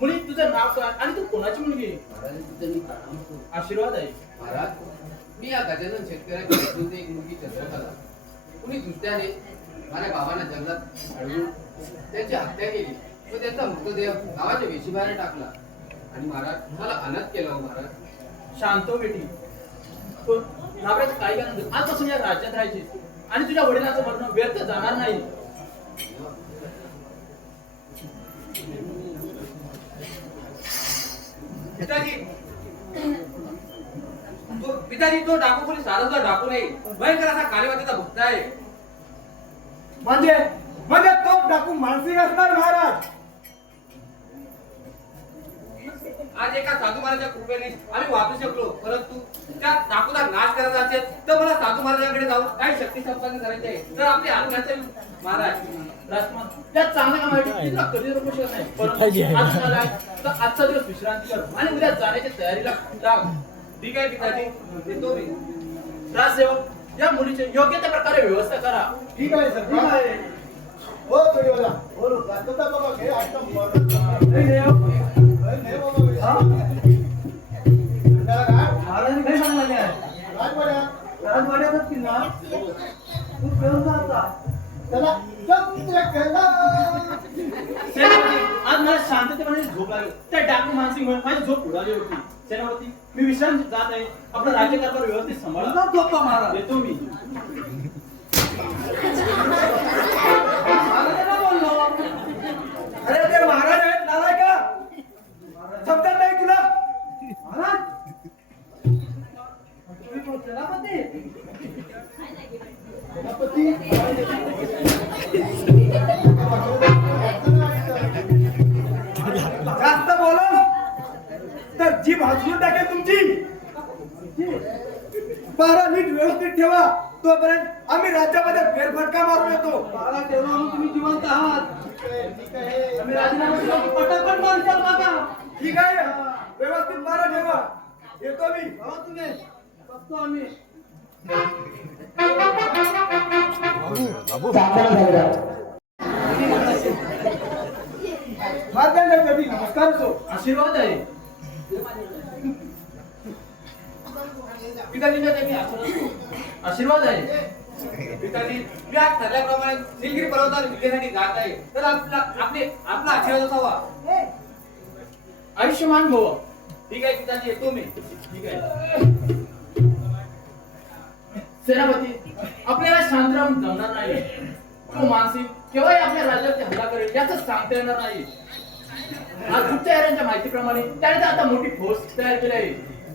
मुली, तुझं नाव काय आणि तू कोणाची मुलगी आहे? आशीर्वाद आहे. महाराज, मी या गजानन शेतकऱ्याच्या घरातून एक मुलगी चंद्रकला कुणी दुसऱ्याने माझ्या बाबांना जंगलात अडवून त्यांची हत्या केली व त्यांचा मृतदेह गावाच्या वेशीबाहेर टाकला आणि महाराज मला अनाथ केला हो महाराज. शांत हो बेटी. पण घाबरायचं काही कारण नाही. आजपासून या राज्यात राहायची आणि तुझ्या वडिलांचं मरण व्यर्थ जाणार नाही. पिताजी, तो डाकू कोणी साधा डाकू नाही, भयंकर असा कालीवादीचा भक्त आहे. म्हणजे तो डाकू मानसिक असणार महाराज. आज एका साधू महाराजांच्या कृपेने आम्ही वाचू शकलो. परंतु त्या डाकूचा नाश करायचा असेल तर मला साधू महाराजांकडे जाऊन काही शक्ती संपादन करायचे आहे. तर आपले आज्ञाचे महाराज. राजकुमार, त्या चांगल्या कामासाठी तुला कधी रोखू शकत नाही. परंतु आज झाला आहे, तर आजचा दिवस विश्रांती कर आणि उद्या जाण्याच्या तयारीला लाग. ठीक आहे पिताजी, येतो मी. राजसेवक, या मुलीची योग्य त्या प्रकारे व्यवस्था करा. ठीक आहे सर. ठीक आहे. हो थोडीवाला हो जाता बाबा घे आयटम नाही देव. नाही बाबा त्याला काय महाराजांनी काही सांगले आहे. राजवाड्या राजवाड्यातच की ना तू घेऊन जाता. त्याला चंद्रकला सेनापती, आज मला शांततेपणे झोप लागली. त्या डाकू मानसिंगमुळे माझी झोप उडाली होती. सेनापती, मी विश्रांती जात आहे. आपला राज्यकारभार व्यवस्थित सांभाळा. जा झोपा महाराज. येतो मी. महाराजांना बोललो. अरे ते महाराज आहेत नालाय का? समजत नाही तुला? महाराज तुम्ही कोण सेनापती? गणपती जास्त बोला तर जीभ हसवून टाकेल तुमची. पारा नीट व्यवस्थित ठेवा. तोपर्यंत आम्ही राज्यामध्ये फेरफटका मारून येतो. महाराज तेव्हा म्हणून तुम्ही जिवंत आहात. ठीक आहे आम्ही राजीनामा दिला की पटापट माणसाला मागा. ठीक आहे, व्यवस्थित पारा ठेवा. येतो मी. भावा तुम्ही बघतो आम्ही. मार्तंडासाठी नमस्कार असो. आशीर्वाद आहे पिताजींचा त्यांनी आशीर्वाद आहे. पिताजी मी आज ठरल्याप्रमाणे निलगिरी पर्वतावर विद्येसाठी जात आहे, तर आपला आशीर्वाद असावा. आयुष्यमान भव. ठीक आहे पिताजी, येतो मी. ठीक आहे. सेनापती, आपल्याला शांत राहून जमणार नाही. तो मानसिक केव्हाही आपल्या राज्यावरती हल्ला करेल याचं सांगता येणार नाही. आज गुप्तचरांच्या माहितीप्रमाणे त्याने तर आता मोठी फौज तयार केली आहे.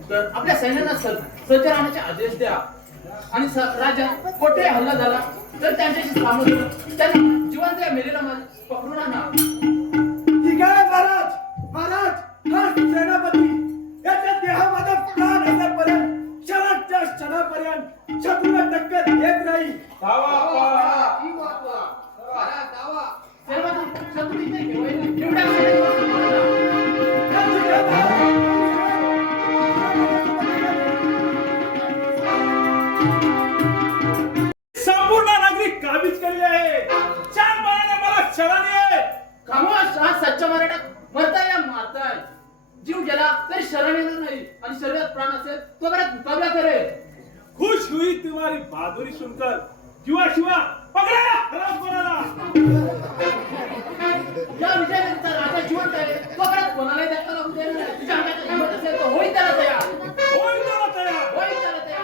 तर आपल्या सैन्यांना सज्ज राहण्याचे आदेश द्या आणि राज्यात कोठे हल्ला झाला तर त्यांच्याशी सामोरे त्यांना जिवंत या मेलेला पकडून आणा. ठीक आहे महाराज. महाराज हा सेनापती याच्या देहामध्ये प्राण असेपर्यंत शेवटच्या क्षणापर्यंत शत्रूला टक्कर देत नाही. ही बात वा. महाराज दावा. सेनापती, शत्रू इथे केव्हाही नाही. एवढ्या सैन्यात संपूर्ण नागरिक काबीज केलेले आहे. शानपणाने मला शरणी आहे. खामोश. हा सच्चा मराठा मरताय या मारताय. जीव गेला तरी शरण येणार नाही आणि शरीरात प्राण असेल तो बराच मुकाबला करेल. खुश हुई तुम्हारी बहादुरी सुनकर. शिवा पकडा हरामखोराला. या विजयानंतर राजा जिवंत आहे तो बराच कोणालाही धक्का लागू देणार नाही. तुझ्या अंगात हिंमत असेल तर होईल त्याला तयार. होईल त्याला तयार. होईल त्याला तयार.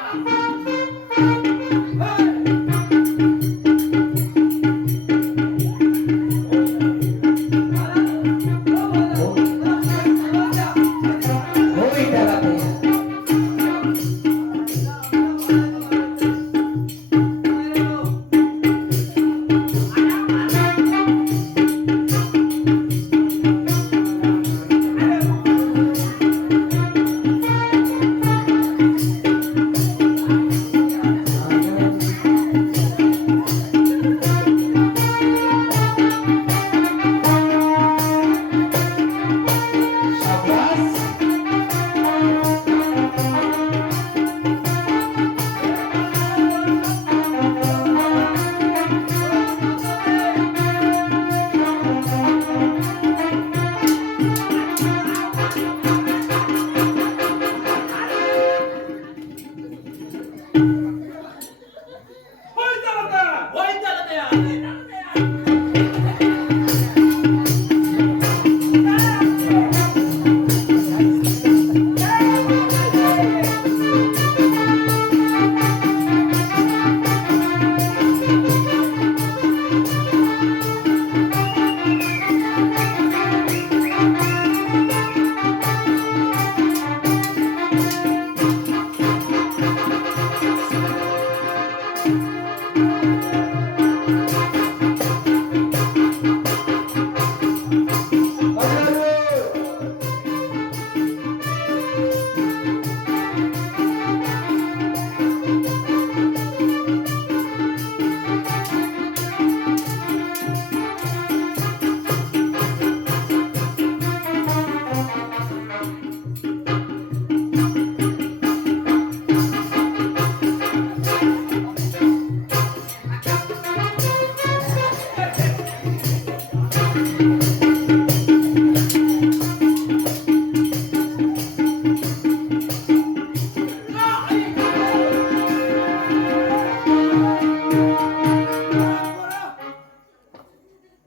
होईल त्याला तयार. होईल त्याला तयार.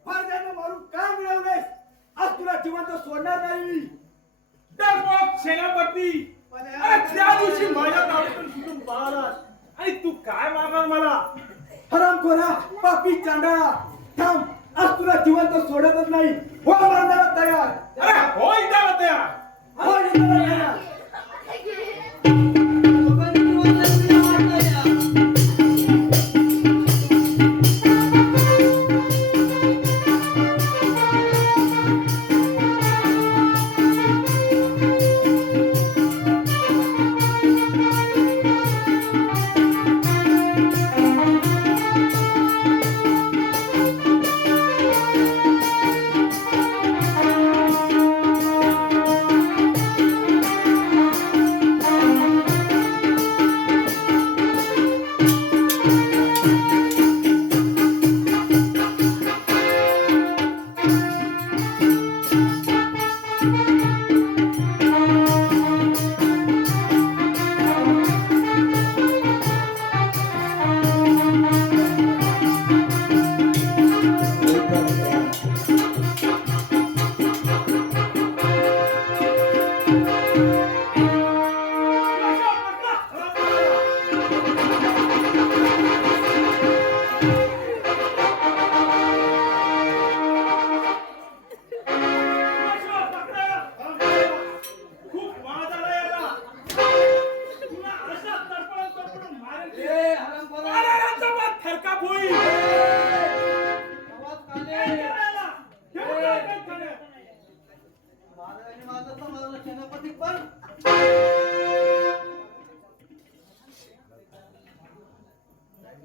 महाराजांना मारून काय मिळवलेस? आज तुला जिवंत सोडणार नाही मी. डरपोक सेनापती. अरे त्या दिवशी माझ्या तावडीतून सुटून पळालास आणि तू काय मारणार मला? हरामखोरा, पापी चांडाळा, थांब. आज तुला जिवंत सोडतच नाही. हो मारण्याला तयार. अरे होईल त्याला तयार. हो मारण्याला तयार.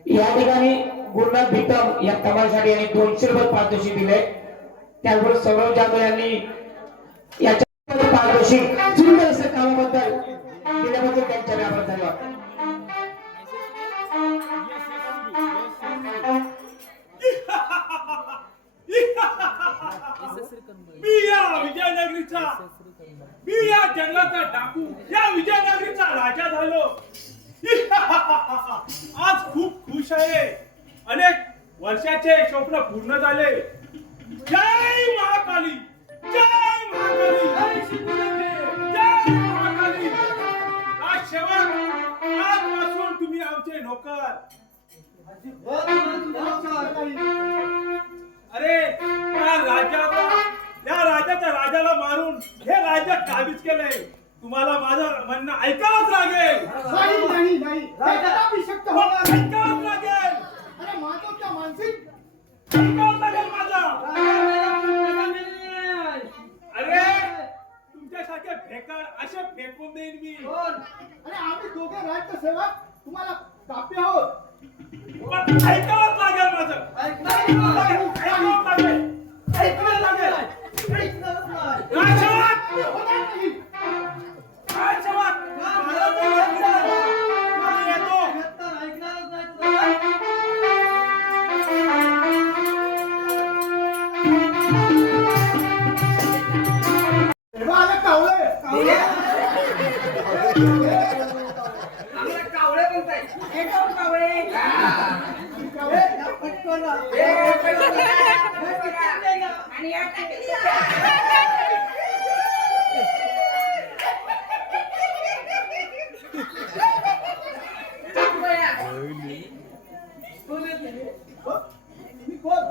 या ठिकाणी गुरुनाथ भिटम या कमाईसाठी यांनी 200 रुपये पारितोषिक दिले. त्याचबरोबर सौरभ जाधव यांनी याच्या पारितोषिक सुंदर असं कामाबद्दल दिल्याबद्दल त्यांच्या आभार धन्यवाद. मी या विजयनगरीचा, मी या जंगलाचा डाकू, या विजयनगरीचा राजा झालो. आज खूप खुश आहे. अनेक वर्षाचे स्वप्न पूर्ण झाले. जय महाकाली, जय महाकाली, जय महाकाली. आज सेवक, आजपासून तुम्ही आमचे नोकर. अरे या राजाच्या राजाला मारून हे राज्य काबीज केलंय. तुम्हाला माझं म्हणणं ऐकावंच लागेल. नाही त्याला अभिषेक होणार. ऐकावंच लागेल. अरे माझं त्या मानसिक ऐकावंच लागेल माझं. अरे तुमच्यासारखे फेकळ असे फेकून देईन मी. अरे आम्ही दोघे राज्यसेवक तुम्हाला कापे आहोत. पण ऐकावंच लागेल माझं. ऐकावंच लागेल. ऐकावंच लागेल. राजसेवक! राजसेवक! मी येतो. तेव्हा आले कावळे. आम्हाला कावळे म्हणताय. हे कोण कावळे? कावळे आणि या टाकली. तुम्ही कोण?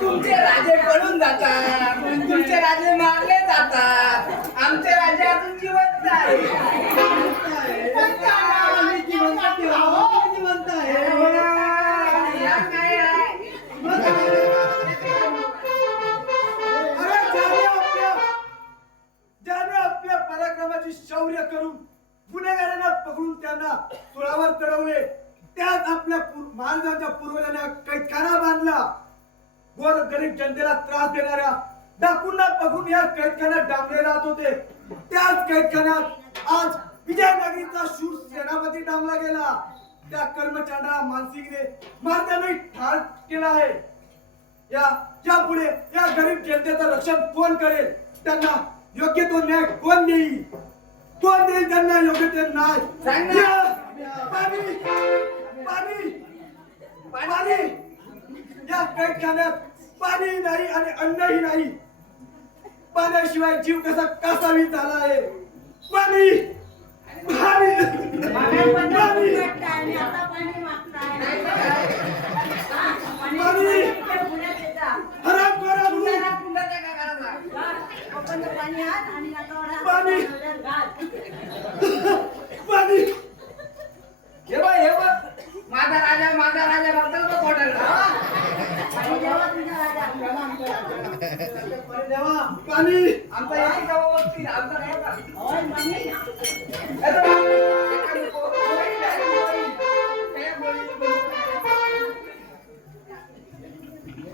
तुमचे राजे पळून जातात, तुमचे राजे मारले जातात, आमचे राजे अजून जिवंत आहेत. या काय आहे? ज्याने आपल्या पराक्रमाची शौर्य करून गुन्हेगारांना पकडून त्यांना सुळावर चढवले, त्यात आपल्या महाराजांच्या पूर्वजांना कैदखाना बांधला. गोर गरीब जनतेला त्रास देणाऱ्या डाकूंना पकडून या कैदखान्यात डांबले जात होते. त्याच कैदखान्यात आज विजयनगरीचा शूर सेनापती डांबला गेला. त्या कर्मचाऱ्याला मानसिकने महाराजांनी ठार केला आहे. यापुढे या गरीब जनतेचं रक्षण कोण करेल? त्यांना योग्य तो न्याय कोण देईल? कोण देईल त्यांना योग्य ते न्याय? पाणी पाणी पाणी. या कैदखान्यात पाणी नाही आणि अन्नही नाही. पाण्याशिवाय जीव कसा कासावी झाला आहे. पाणी पाणी पाणी पाणी पाणी. हे बघ माझा राजा बघतो तो कोटाला. पाणी आमचा एक गाव बघतील, आमचा नाही का?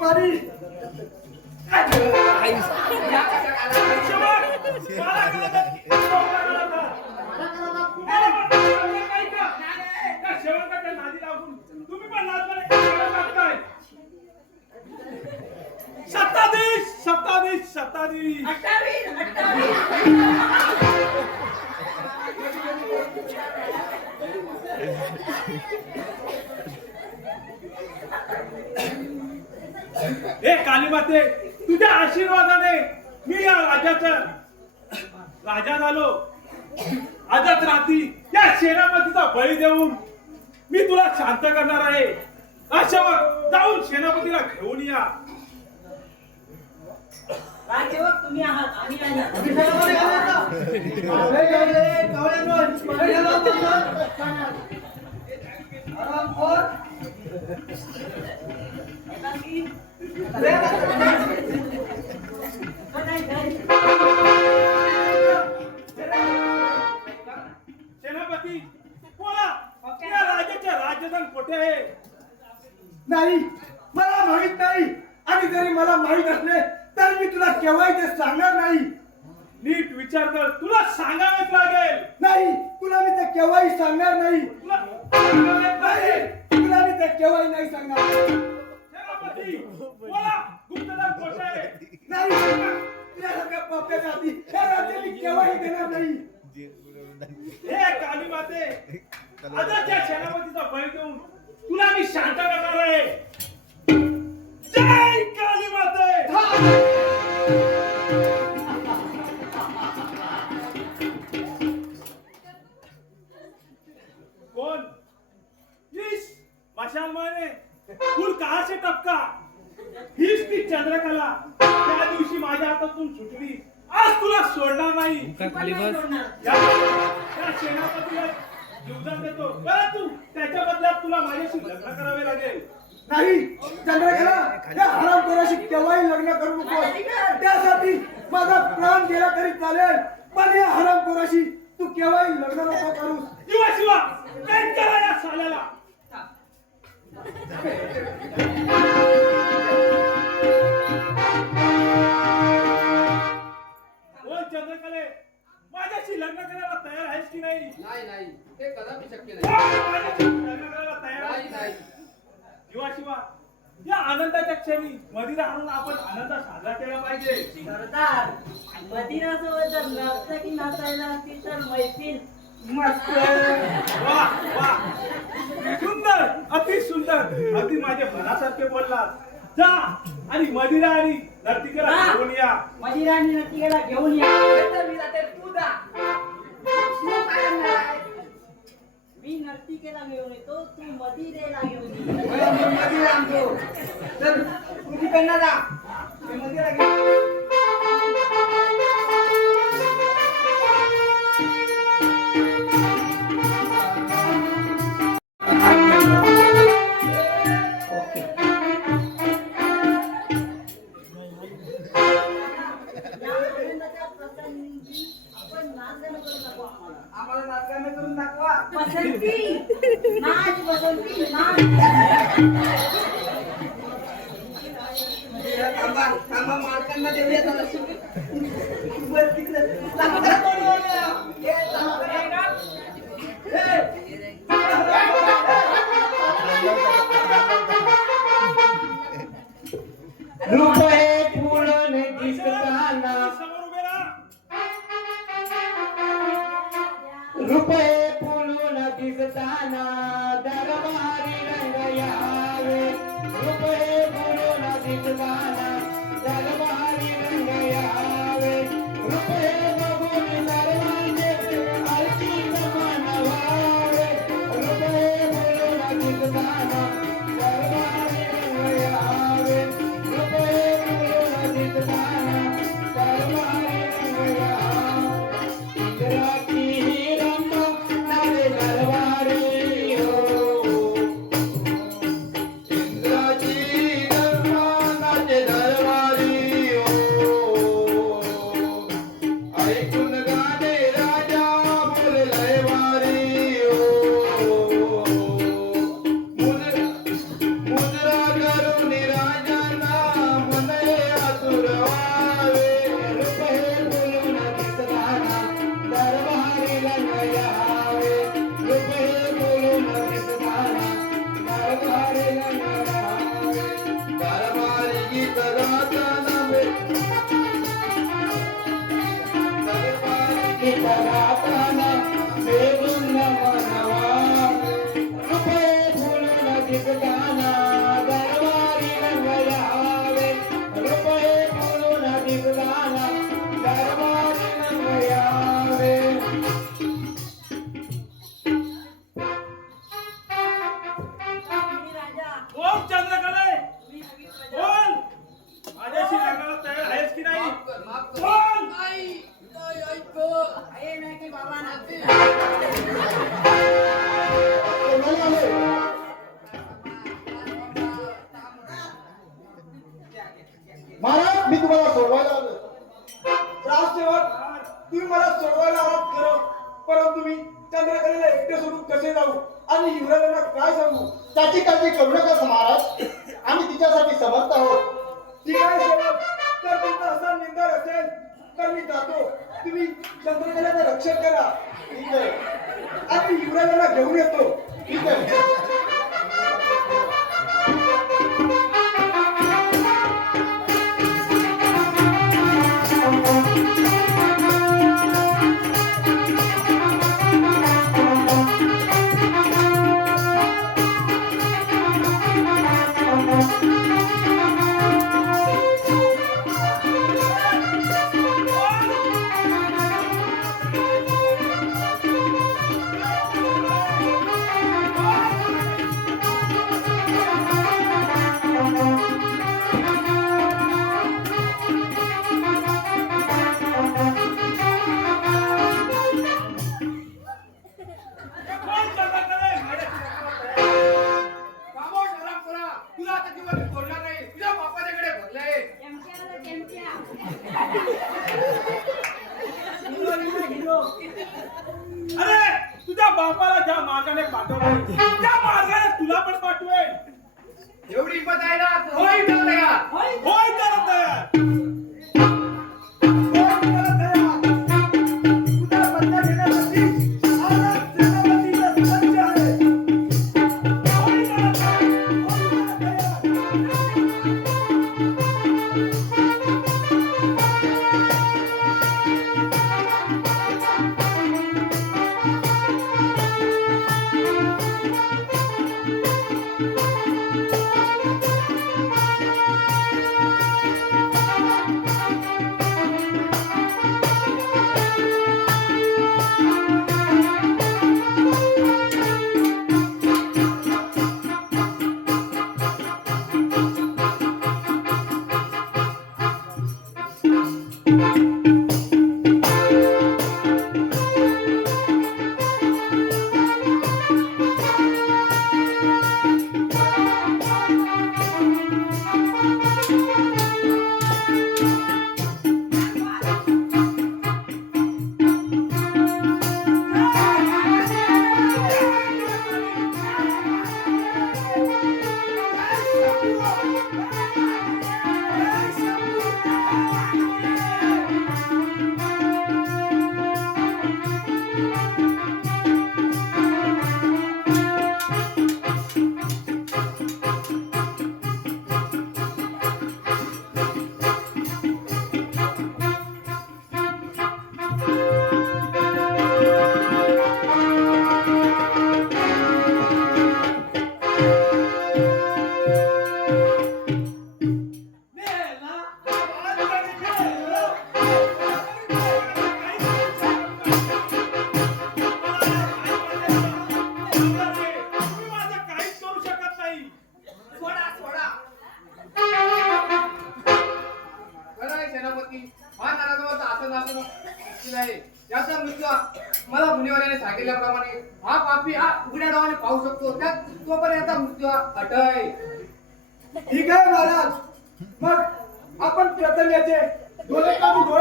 पाणी तुम्ही पण नाचताय. सत्ताधीश सत्ताधीश सत्ताधीश. हे कालीमाते, तुझ्या आशीर्वादाने मी या राज्याचा राजा झालो. आजच रात्री या सेनापतीचा बळी देऊन मी तुला शांत करणार आहे. अशावर जाऊन सेनापतीला घेऊन या. राजसेवक तुम्ही आहात आणि सेनापती बोला, या राजाचे राजधान कुठे आहे? नाही, मला माहित नाही. आणि जरी मला माहित असले तर मी तुला केव्हाही ते सांगणार नाही. नीट विचार कर, तुला सांगावेच लागेल. नाही, तुला मी ते केव्हाही सांगणार नाही. तुला सांगावेच लागेल. तुला मी ते केव्हाही नाही सांगणार. सेनापती बोला, गुप्तधन कुठे आहे? नाही, तुला सगळ्या पाप्या जाती या राज्य मी केव्हाही देणार नाही. हे काली माते, आजच्या सेनापतीचा बळी देऊन तुला मी शांत करणार आहे. जय काली माते. कौन इस मशाल माने फूल कहाँ से टपका? हीच ती चंद्रकला त्या दिवशी माझ्या हातातून सुटली. आज तुला सोडणार नाही. त्या सेनापतीला जीवदान देतो, परंतु त्याच्या बदल्यात तुला माझ्याशी लग्न करावे लागेल. नाही, चंद्रकला, त्या हरामखोराशी केव्हाही लग्न करू नको. त्यासाठी माझा प्राण गेला तरी चालेल, पण या हरामखोराशी तू केव्हाही लग्न नको करू. शिवा काय करा या साल्याला. बोल चंद्रकले, माझ्याशी लग्न करायला तयार आहेस की नाही? नाही नाही, ते कदापि शक्य बोल, नाही. माझ्याशी लग्न करायला तयार नाही आहेस की नाही? नाही. शिवा या आनंदाच्या क्षणी मदिरा आणून आपण आनंद साजरा केला पाहिजे. सरदार, मदिरासोबत जर नर्तकी नाचायला असतील तर मैफिल मस्त. वा वा, सुंदर, अति सुंदर, अगदी माझ्या मनासारखे बोललात. जा आणि मदिरा आणि नर्तिकेला घेऊन या. मदिरा आणि नर्तिकेला घेऊन या. मी नर्तिकेला घेऊन येतो, तू मदिरेला घेऊन ये. मध्ये आणतो. तर तू तिकडनं जा. मी मध्ये लागेल. या आनंदाच्या प्रसंगी आपण नाचगाणं करू नको आम्हाला. आम्हाला नाचगाणं करून दाखवा. बसंती नाच, बसंती नाच. थांबा, मालकांना देऊया त्याला. बस तिकडे. रुपये फुलन दिसताना, समोर उभे राहा. रुपये फुलून दिसताना दरबारी रंग यावे. रुपये फुलून दिसताना दरबारी रंग यावे. रुपये बघून सर्वांचे आरती समान व्हावे. रुपये फुलून दिसताना दरबारी रंग यावे. रुपये फुलून दिसताना दरबारी रंग यावे. इंद्राची रंग नावे दरबारी हो. इंद्राची रंग नाचे दरबारी हो. ऐकून गाणे राजा बोललाय वारी हो. मुद्रा करून राजांना मने आतुर व्हावे. रुपये बोलून दिसताना दरबारी रंग यावे. रुपये बोलून दिसताना दरबारी रंग यावे. दरबारी गीत गाताना दरबारी गीत गाताना बेगुण मनवा. रुपये बोलून दिसताना दरबारी रंग यावे. रुपये बोलून दिसताना दरबारी रंग यावे. राजा, बोल चंद्रकले, मी नवीन प्रजा. बोल, माझ्याशी लग्नाला तयार आहेस की नाही? माफ कर, माफ कर. बोल. नाही, नाही, ऐक. हे नाही की बाबा ना. कोणाला आहे? महाराज मी तुम्हाला सोडवायला आलो. राजसेवक तुम्ही मला सोडवायला आलात खरं, परंतु मी चंद्रकलेला एकटे सोडून कसे जाऊ आणि युवराजांना काय सांगू? त्याची काळजी करू नका महाराज, आम्ही तिच्यासाठी समर्थ आहोत. ठीक आहे सेवक, तर तुमचा असा निर्धार असेल तर मी जातो. तुम्ही चंद्रकलेचं रक्षण करा. ठीक आहे, आणि युवराजांना घेऊन येतो. ठीक आहे. कोण चंद्रकले? खामोश आराम करा. तुला आता किंवा मी सोडणार नाही. तुझ्या बापाच्याकडे भरलंय. अरे तुझ्या बापाला ज्या मार्गाने पाठवलं त्या मार्गाने तुला पण पाठवेल. एवढी हिंमत आहे ना, होय इथं तयार. होय तर तयार. तुझा बदला घेण्यासाठी आज सेनापतीचा सज्ज आहे. होय तर तयार. तुम्ही माझं काहीच करू शकत नाही. सोडा, सोडा. खरं आहे सेनापती, हा नराधमाचा असं नाचणं मुश्किल आहे. याचा मृत्यू मला मुनिवाल्याने सांगितल्याप्रमाणे हा पापी हा उघड्या डोळ्याने पाहू शकतो. त्यात तोपर्यंत याचा मृत्यू अट आहे. ठीक आहे महाराज, मग आपण प्रथम याचे डोळे काढू मग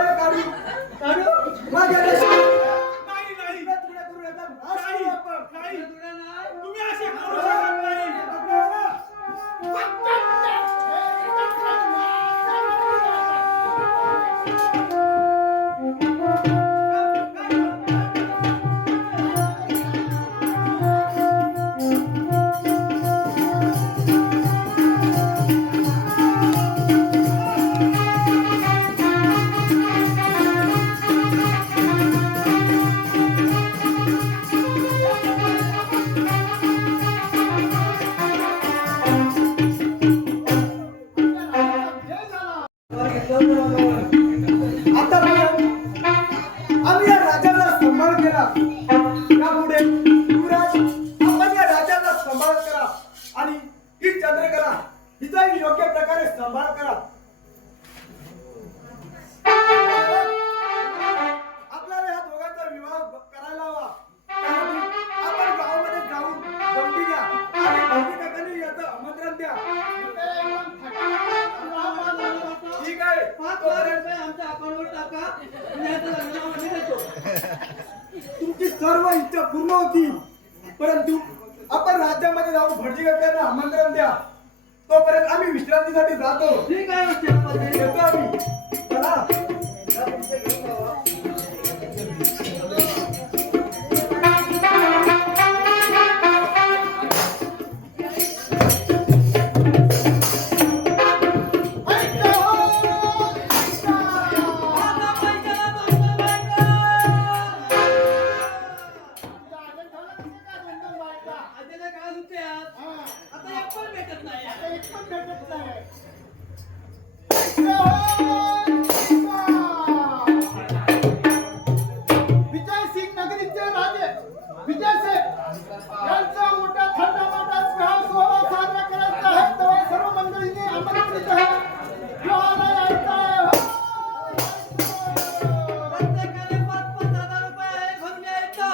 याला नाही नाही तुकडे करून याचा नाश करू आपण. नाही तुम्ही असे करू शकत नाही. आम्ही या राजाला सांभाळ केला. यापुढे युवराज आपण या राजाला सांभाळ करा आणि ही चंद्रकला हिचाही योग्य प्रकारे सांभाळ करा. आपल्याला या दोघांचा विवाह करायला हवा. त्यासाठी आपण गावामध्ये जाऊन गमती द्या आणि काकांनी याचं आमंत्रण द्या. ठीक तुमची सर्व इच्छा पूर्ण होती, परंतु आपण राज्यामध्ये जाऊन भटजी काकांना आमंत्रण द्या. तोपर्यंत आम्ही विश्रांतीसाठी जातो. ठीक आहे सेनापती. येतो आम्ही. चला. आजीला काय होते आता एक पण भेटत नाही. विजय सिंग नगरीचे राजे विजय सिंग यांचा मोठा थंडामाटा विवाह सोहळा साजरा करायचा आहे. तेव्हा सर्व मंडळींनी आमंत्रित आहे. विवाहाला यायचं आहे. प्रत्येकाने 5,000 रुपये घेऊन यायचं.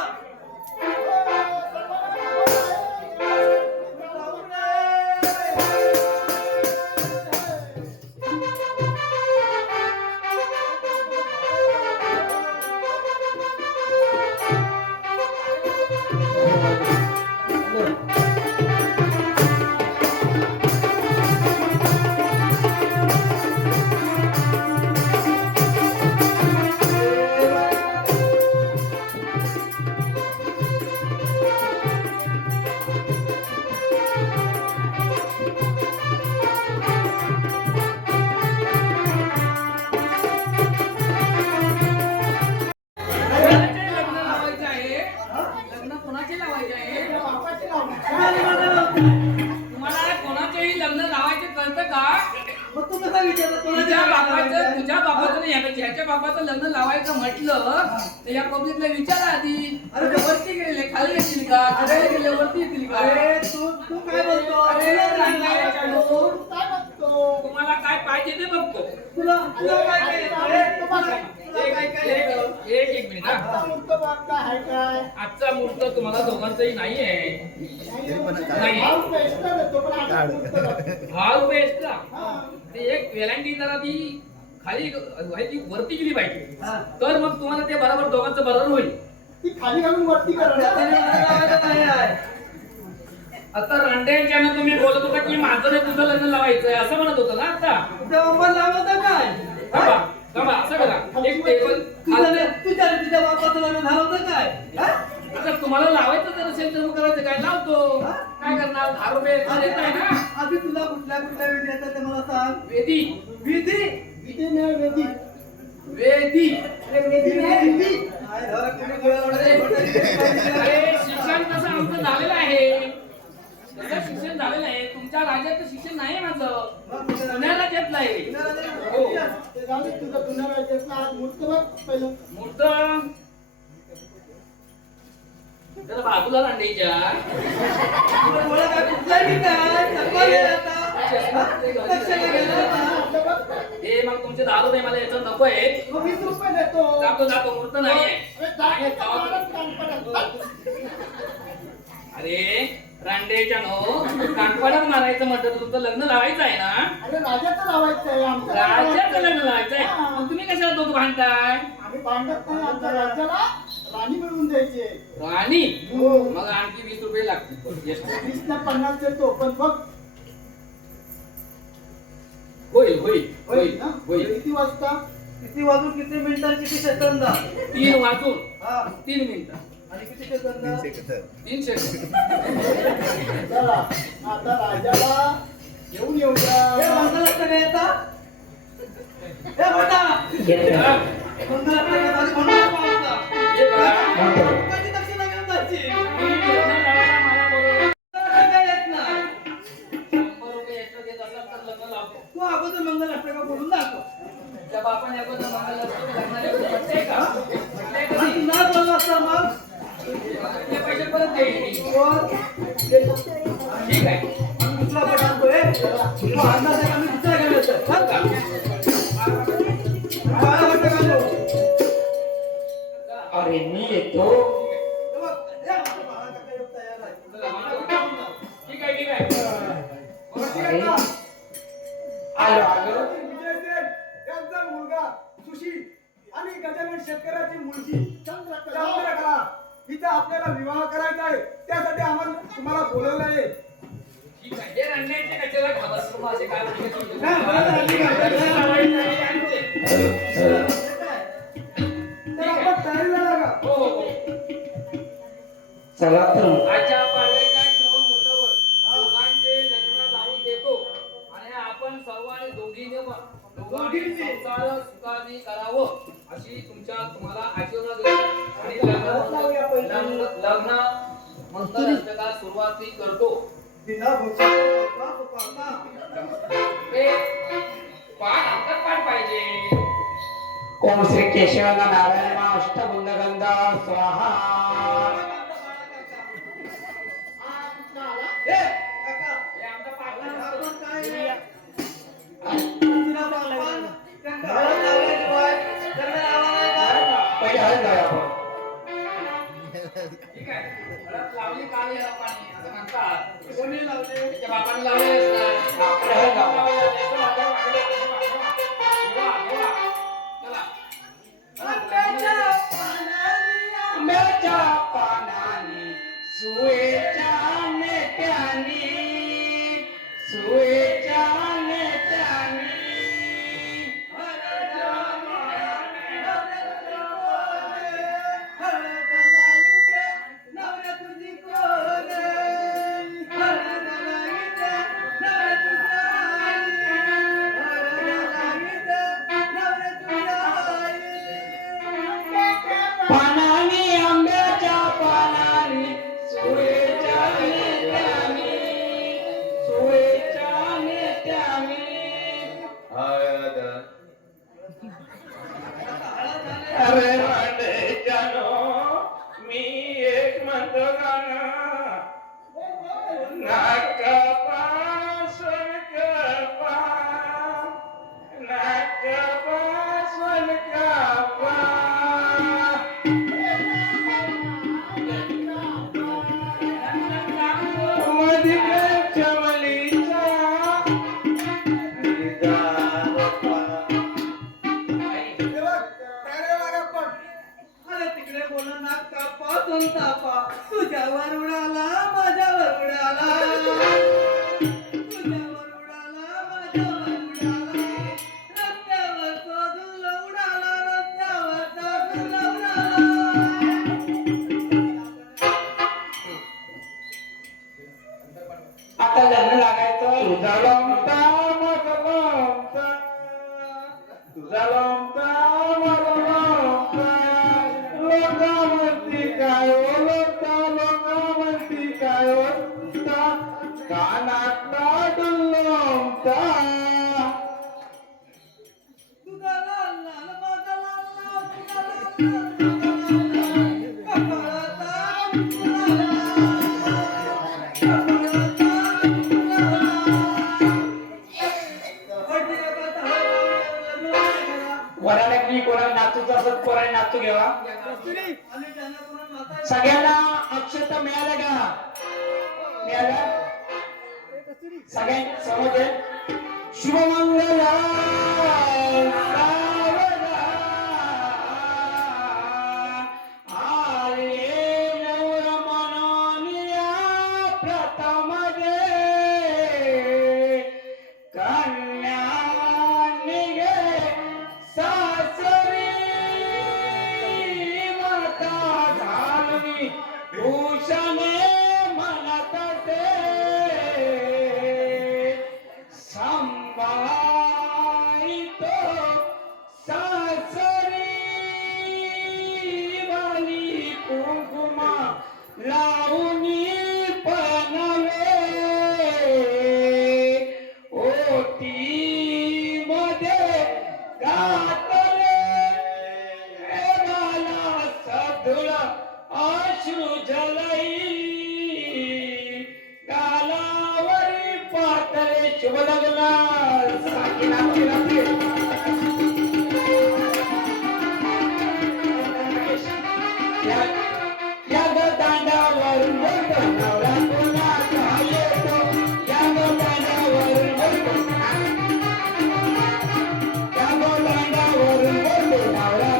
लग्न कोणाचे लावायचे आहे? बापाची लावणी. तुम्हाला कोणाचेही लग्न लावायचे कळतं का? मग तू कसा विचारलं तुझ्या बापाचं नाही ह्याच्या बापाचं लग्न लावायचं म्हटलं तर या पब्लिकला विचारा आधी. अरे ते वरती गेले खाली येतील का? खाली गेले वरती येतील का? अरे तू काय बोलतो? अरे रांगाच्या लोक, काय बघतो? तुम्हाला काय पाहिजे ते बघतो. तुला काय काय येतं? तुम्हाला एक मिनिट हा. आता मुक्त बाग काय आहे काय? आजचा मुहूर्त तुम्हाला दोघांचाही नाहीये. नाही. भाव पेस्टर देतो, पण आता मुक्त बाग. भाव बेस्ट का? हा. ते एक वेलांटी जरा ती खाली ती वरती गेली पाहिजे, हा. तर मग तुम्हाला ते बरोबर दोघांचं बरोबर होईल. ती खाली घालून वरती करा ना. आता रांडेच्यानं तुम्ही बोलत होता की माझं नाही तुझं लग्न लावायचंय असं म्हणत होतं ना आता. तेव्हा लावता काय? थांबा थांबा असं करा एक टेबल तुझ्या बापाचं लग्न झालं होतं काय? हा? आता तुम्हाला लावायचं जर असेल तर मग करायचं काय लावतो. काय करणार 10 रुपये देत आहे ना. आधी तुला कुठल्या विधी येतात ते मला सांग. वेदी विधी? विधी नाही वेदी. वेदी वेदी नाही विधी. काय झालं? कोणी बोलावलं? अरे शिक्षण कसं आमचं झालेलं आहे, तसं शिक्षण झालेलं आहे. तुमच्या राज्यात शिक्षण नाही माझं, पुण्याला घेतलं आहे. हो ते झालं तुझं पुन्हा राज्यातलं आज मुक्त बघ पहिलं. मूर्त जरा बाजूला रांडेच्या मला काय कुठलाही विधी आहे? चप्पल आहे आता. लक्षात गेलं ना? आपलं बघ. हे मग तुमचे 10 रुपये मला याचं नको आहे. मग 20 रुपये देतो. जातो मूर्त नाहीये. अरे जागेचा मालक काम पडत. अरे रांडेच्या नो कानपडात मारायचं म्हटलं तर तुमचं लग्न लावायचं आहे ना. अरे राजाचं लावायचं आहे आमचं. राज्याचं लग्न लावायचं आहे, मग तुम्ही कशाला दोघं भांडताय? आम्ही भांडत नाही. आमच्या राज्याला राणी मिळवून द्यायची आहे. राणी हो. मग आणखी 20 रुपये लागतील. Yes. 20 ना 50 देतो, पण बघ होईल होईल होईल ना? होईल. किती वाजता? किती वाजून किती मिनिटांनी किती सेकंद? 3 वाजून हा. 3 मिनिटं आणि किती सेकंद? 3 सेकंद. चला आता राजाला घेऊन येऊया. हे मंगलाष्टक येतात. हे बटा मंगलाष्टक येतात. मंगल पावता. हे बघा, कधी दक्षिणा घेऊन जायची? मी लग्न लावायला मला बोलवलं. मंगलाष्टक येत नाही. 100 रुपये extra देत असाल तर लग्न लावतो. तू अगोदर मंगलाष्टक बोलून दाखव. त्या बापाने अगोदर मंगल लग्नाला पटतंय का? पटतंय का आणि नाही? तू नाही बोलला असता मग ते पैसे परत देईल मी. कोण? ठीक आहे. आणि दुसरा बट आणतोय. तू आणला तर आम्ही दुसरा घालायचं. हो का? बाळा वाटतं का तो? अरे मी येतो. हे बघ, हे आपलं बाळा काका येऊन तयार आहे. ठीक आहे ठीक आहे. अरे आलो आलो. विजय सेन यांचा मुलगा सुशील आणि गजानन शेतकऱ्याची मुलगी चंद्रकला चंद्रकला हिचा आपल्याला विवाह करायचा आहे. त्यासाठी आम्हाला तुम्हाला बोलवलं आहे. ठीक आहे, हे रणनीती कशाला घाबरतो मग असे काय म्हणते तुम्ही? नाही, मला नाही करायचं. तर आपण तयारीला लागा. हो, हो. चला तर आजच्या पाडव्याच्या शुभ मुहूर्तावर दोघांचे लग्न लावून देतो आणि आपण सर्वांनी दोघांनी संसार सुखाने करावं अशी तुम्हाला आशीर्वाद देतो आणि लग्न मंगल अष्टका सुरुवाती करतो. बिना भोका भोका हे पाठ अंतरपाठ पाहिजे. ओम श्री केशवाना नारायण अष्टभुंगगंध स्वाहा. हे आमचा पाठ आहे. पहिले हळद लावूया आपण. ठीक आहे, हळद लावली काल याला पाणी असं म्हणतात. कोणी लावले त्याच्या बापाने लावले असतात. आपण हळद लावूया. आंब्याच्या पानांनी सुवेच्या नेत्यानी सुवेच्या नेत्यानी पानांनी आंब्याच्या पानांनी सुवेच्या नेत्यानी सुवेच्या नेत्यानी हळद. अरे वाडे जानो मी एक म्हणतो गाणं नाक पासून कपा नाक पासून कपा तिकडे बोला नाक कापा दोन तापा तुझ्यावर उडाला माझ्यावर उडाला तुझ्यावर उडाला माझ्यावर उडाला रस्त्यावर तो झुला उडाला रस्त्यावर तो झुला उडाला. आता लग्न लागायचं. तुझा लोमता माझा लोमता तुझा लोमता माझा लोमता लोका म्हणती काय ओ लोका लोका म्हणती काय ओ लोका कानातला डुल्लोमता तुझा लाल लाल माझा लाल लाल तुझा लाल लाल कपाळाचा गुलाल. वराला की कोणाला नाचूच असत कोणाला नाचू घ्यावा. आणि त्यांना कोणा माता सगळ्यांना अक्षता मिळाल्या का? मिळाल्या सगळ्यांनी समज शुभमंगल प्रथम कन्या निघे सासरी माता घालवी भूषणे म्हणत ते संभाळितो सासरी वाली कुंकुमा लावणी पनवे ओटी मध्ये गातले मला सदुळ अश्रू जलई गालावरी पातळे शुभ लग्न साकी नाची नाची या दांडावरून बोलतो नवरा कोणाचा येतो या दांडावरून बोलतो या दांडावरून बोलतो नवरा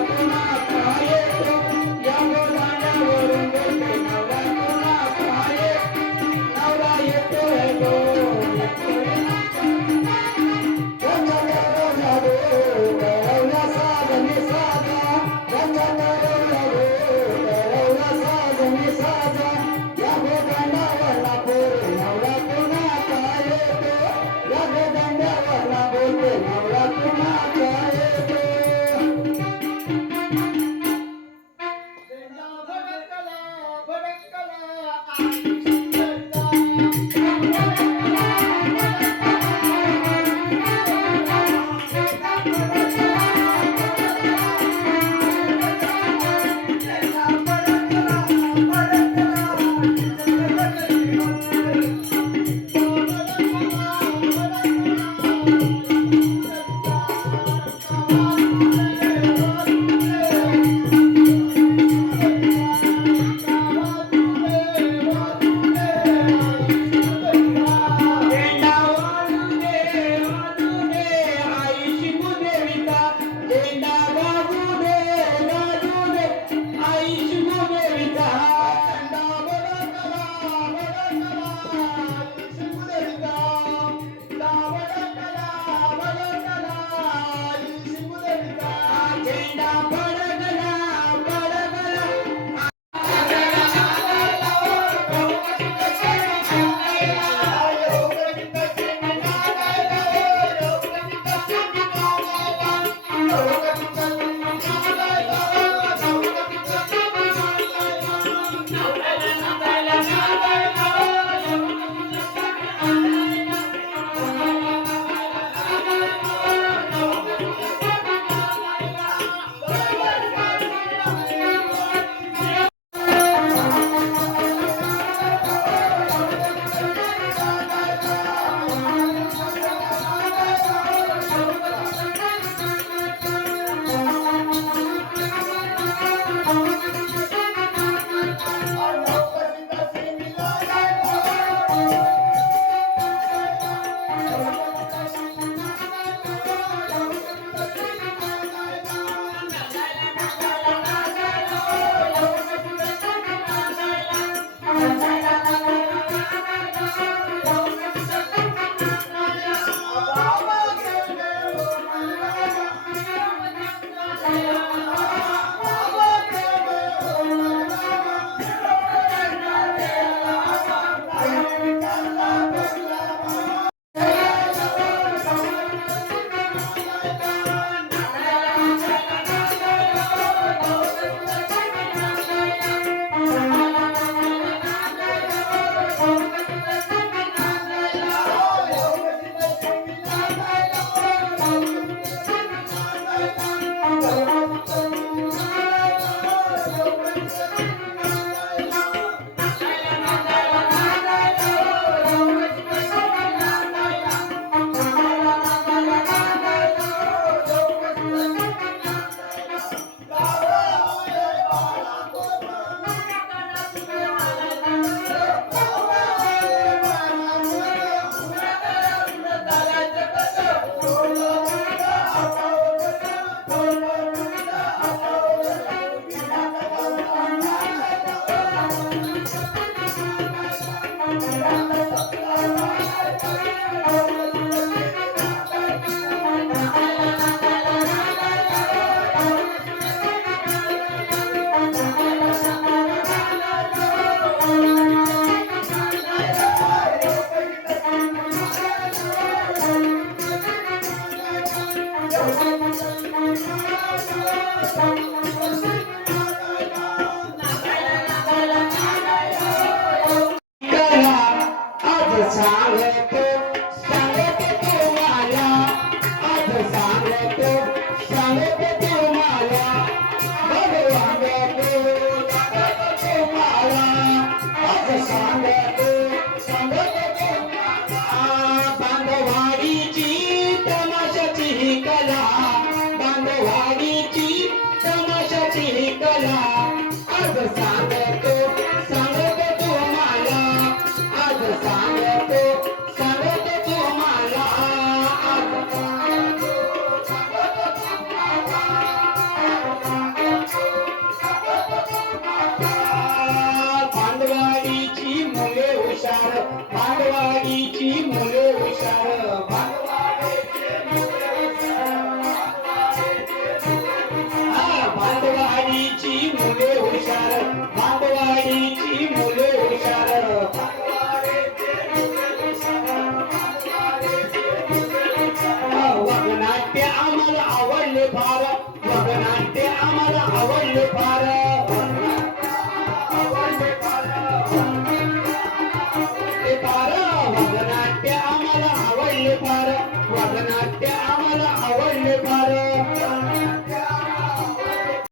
भांडवाडीची मुले हुशार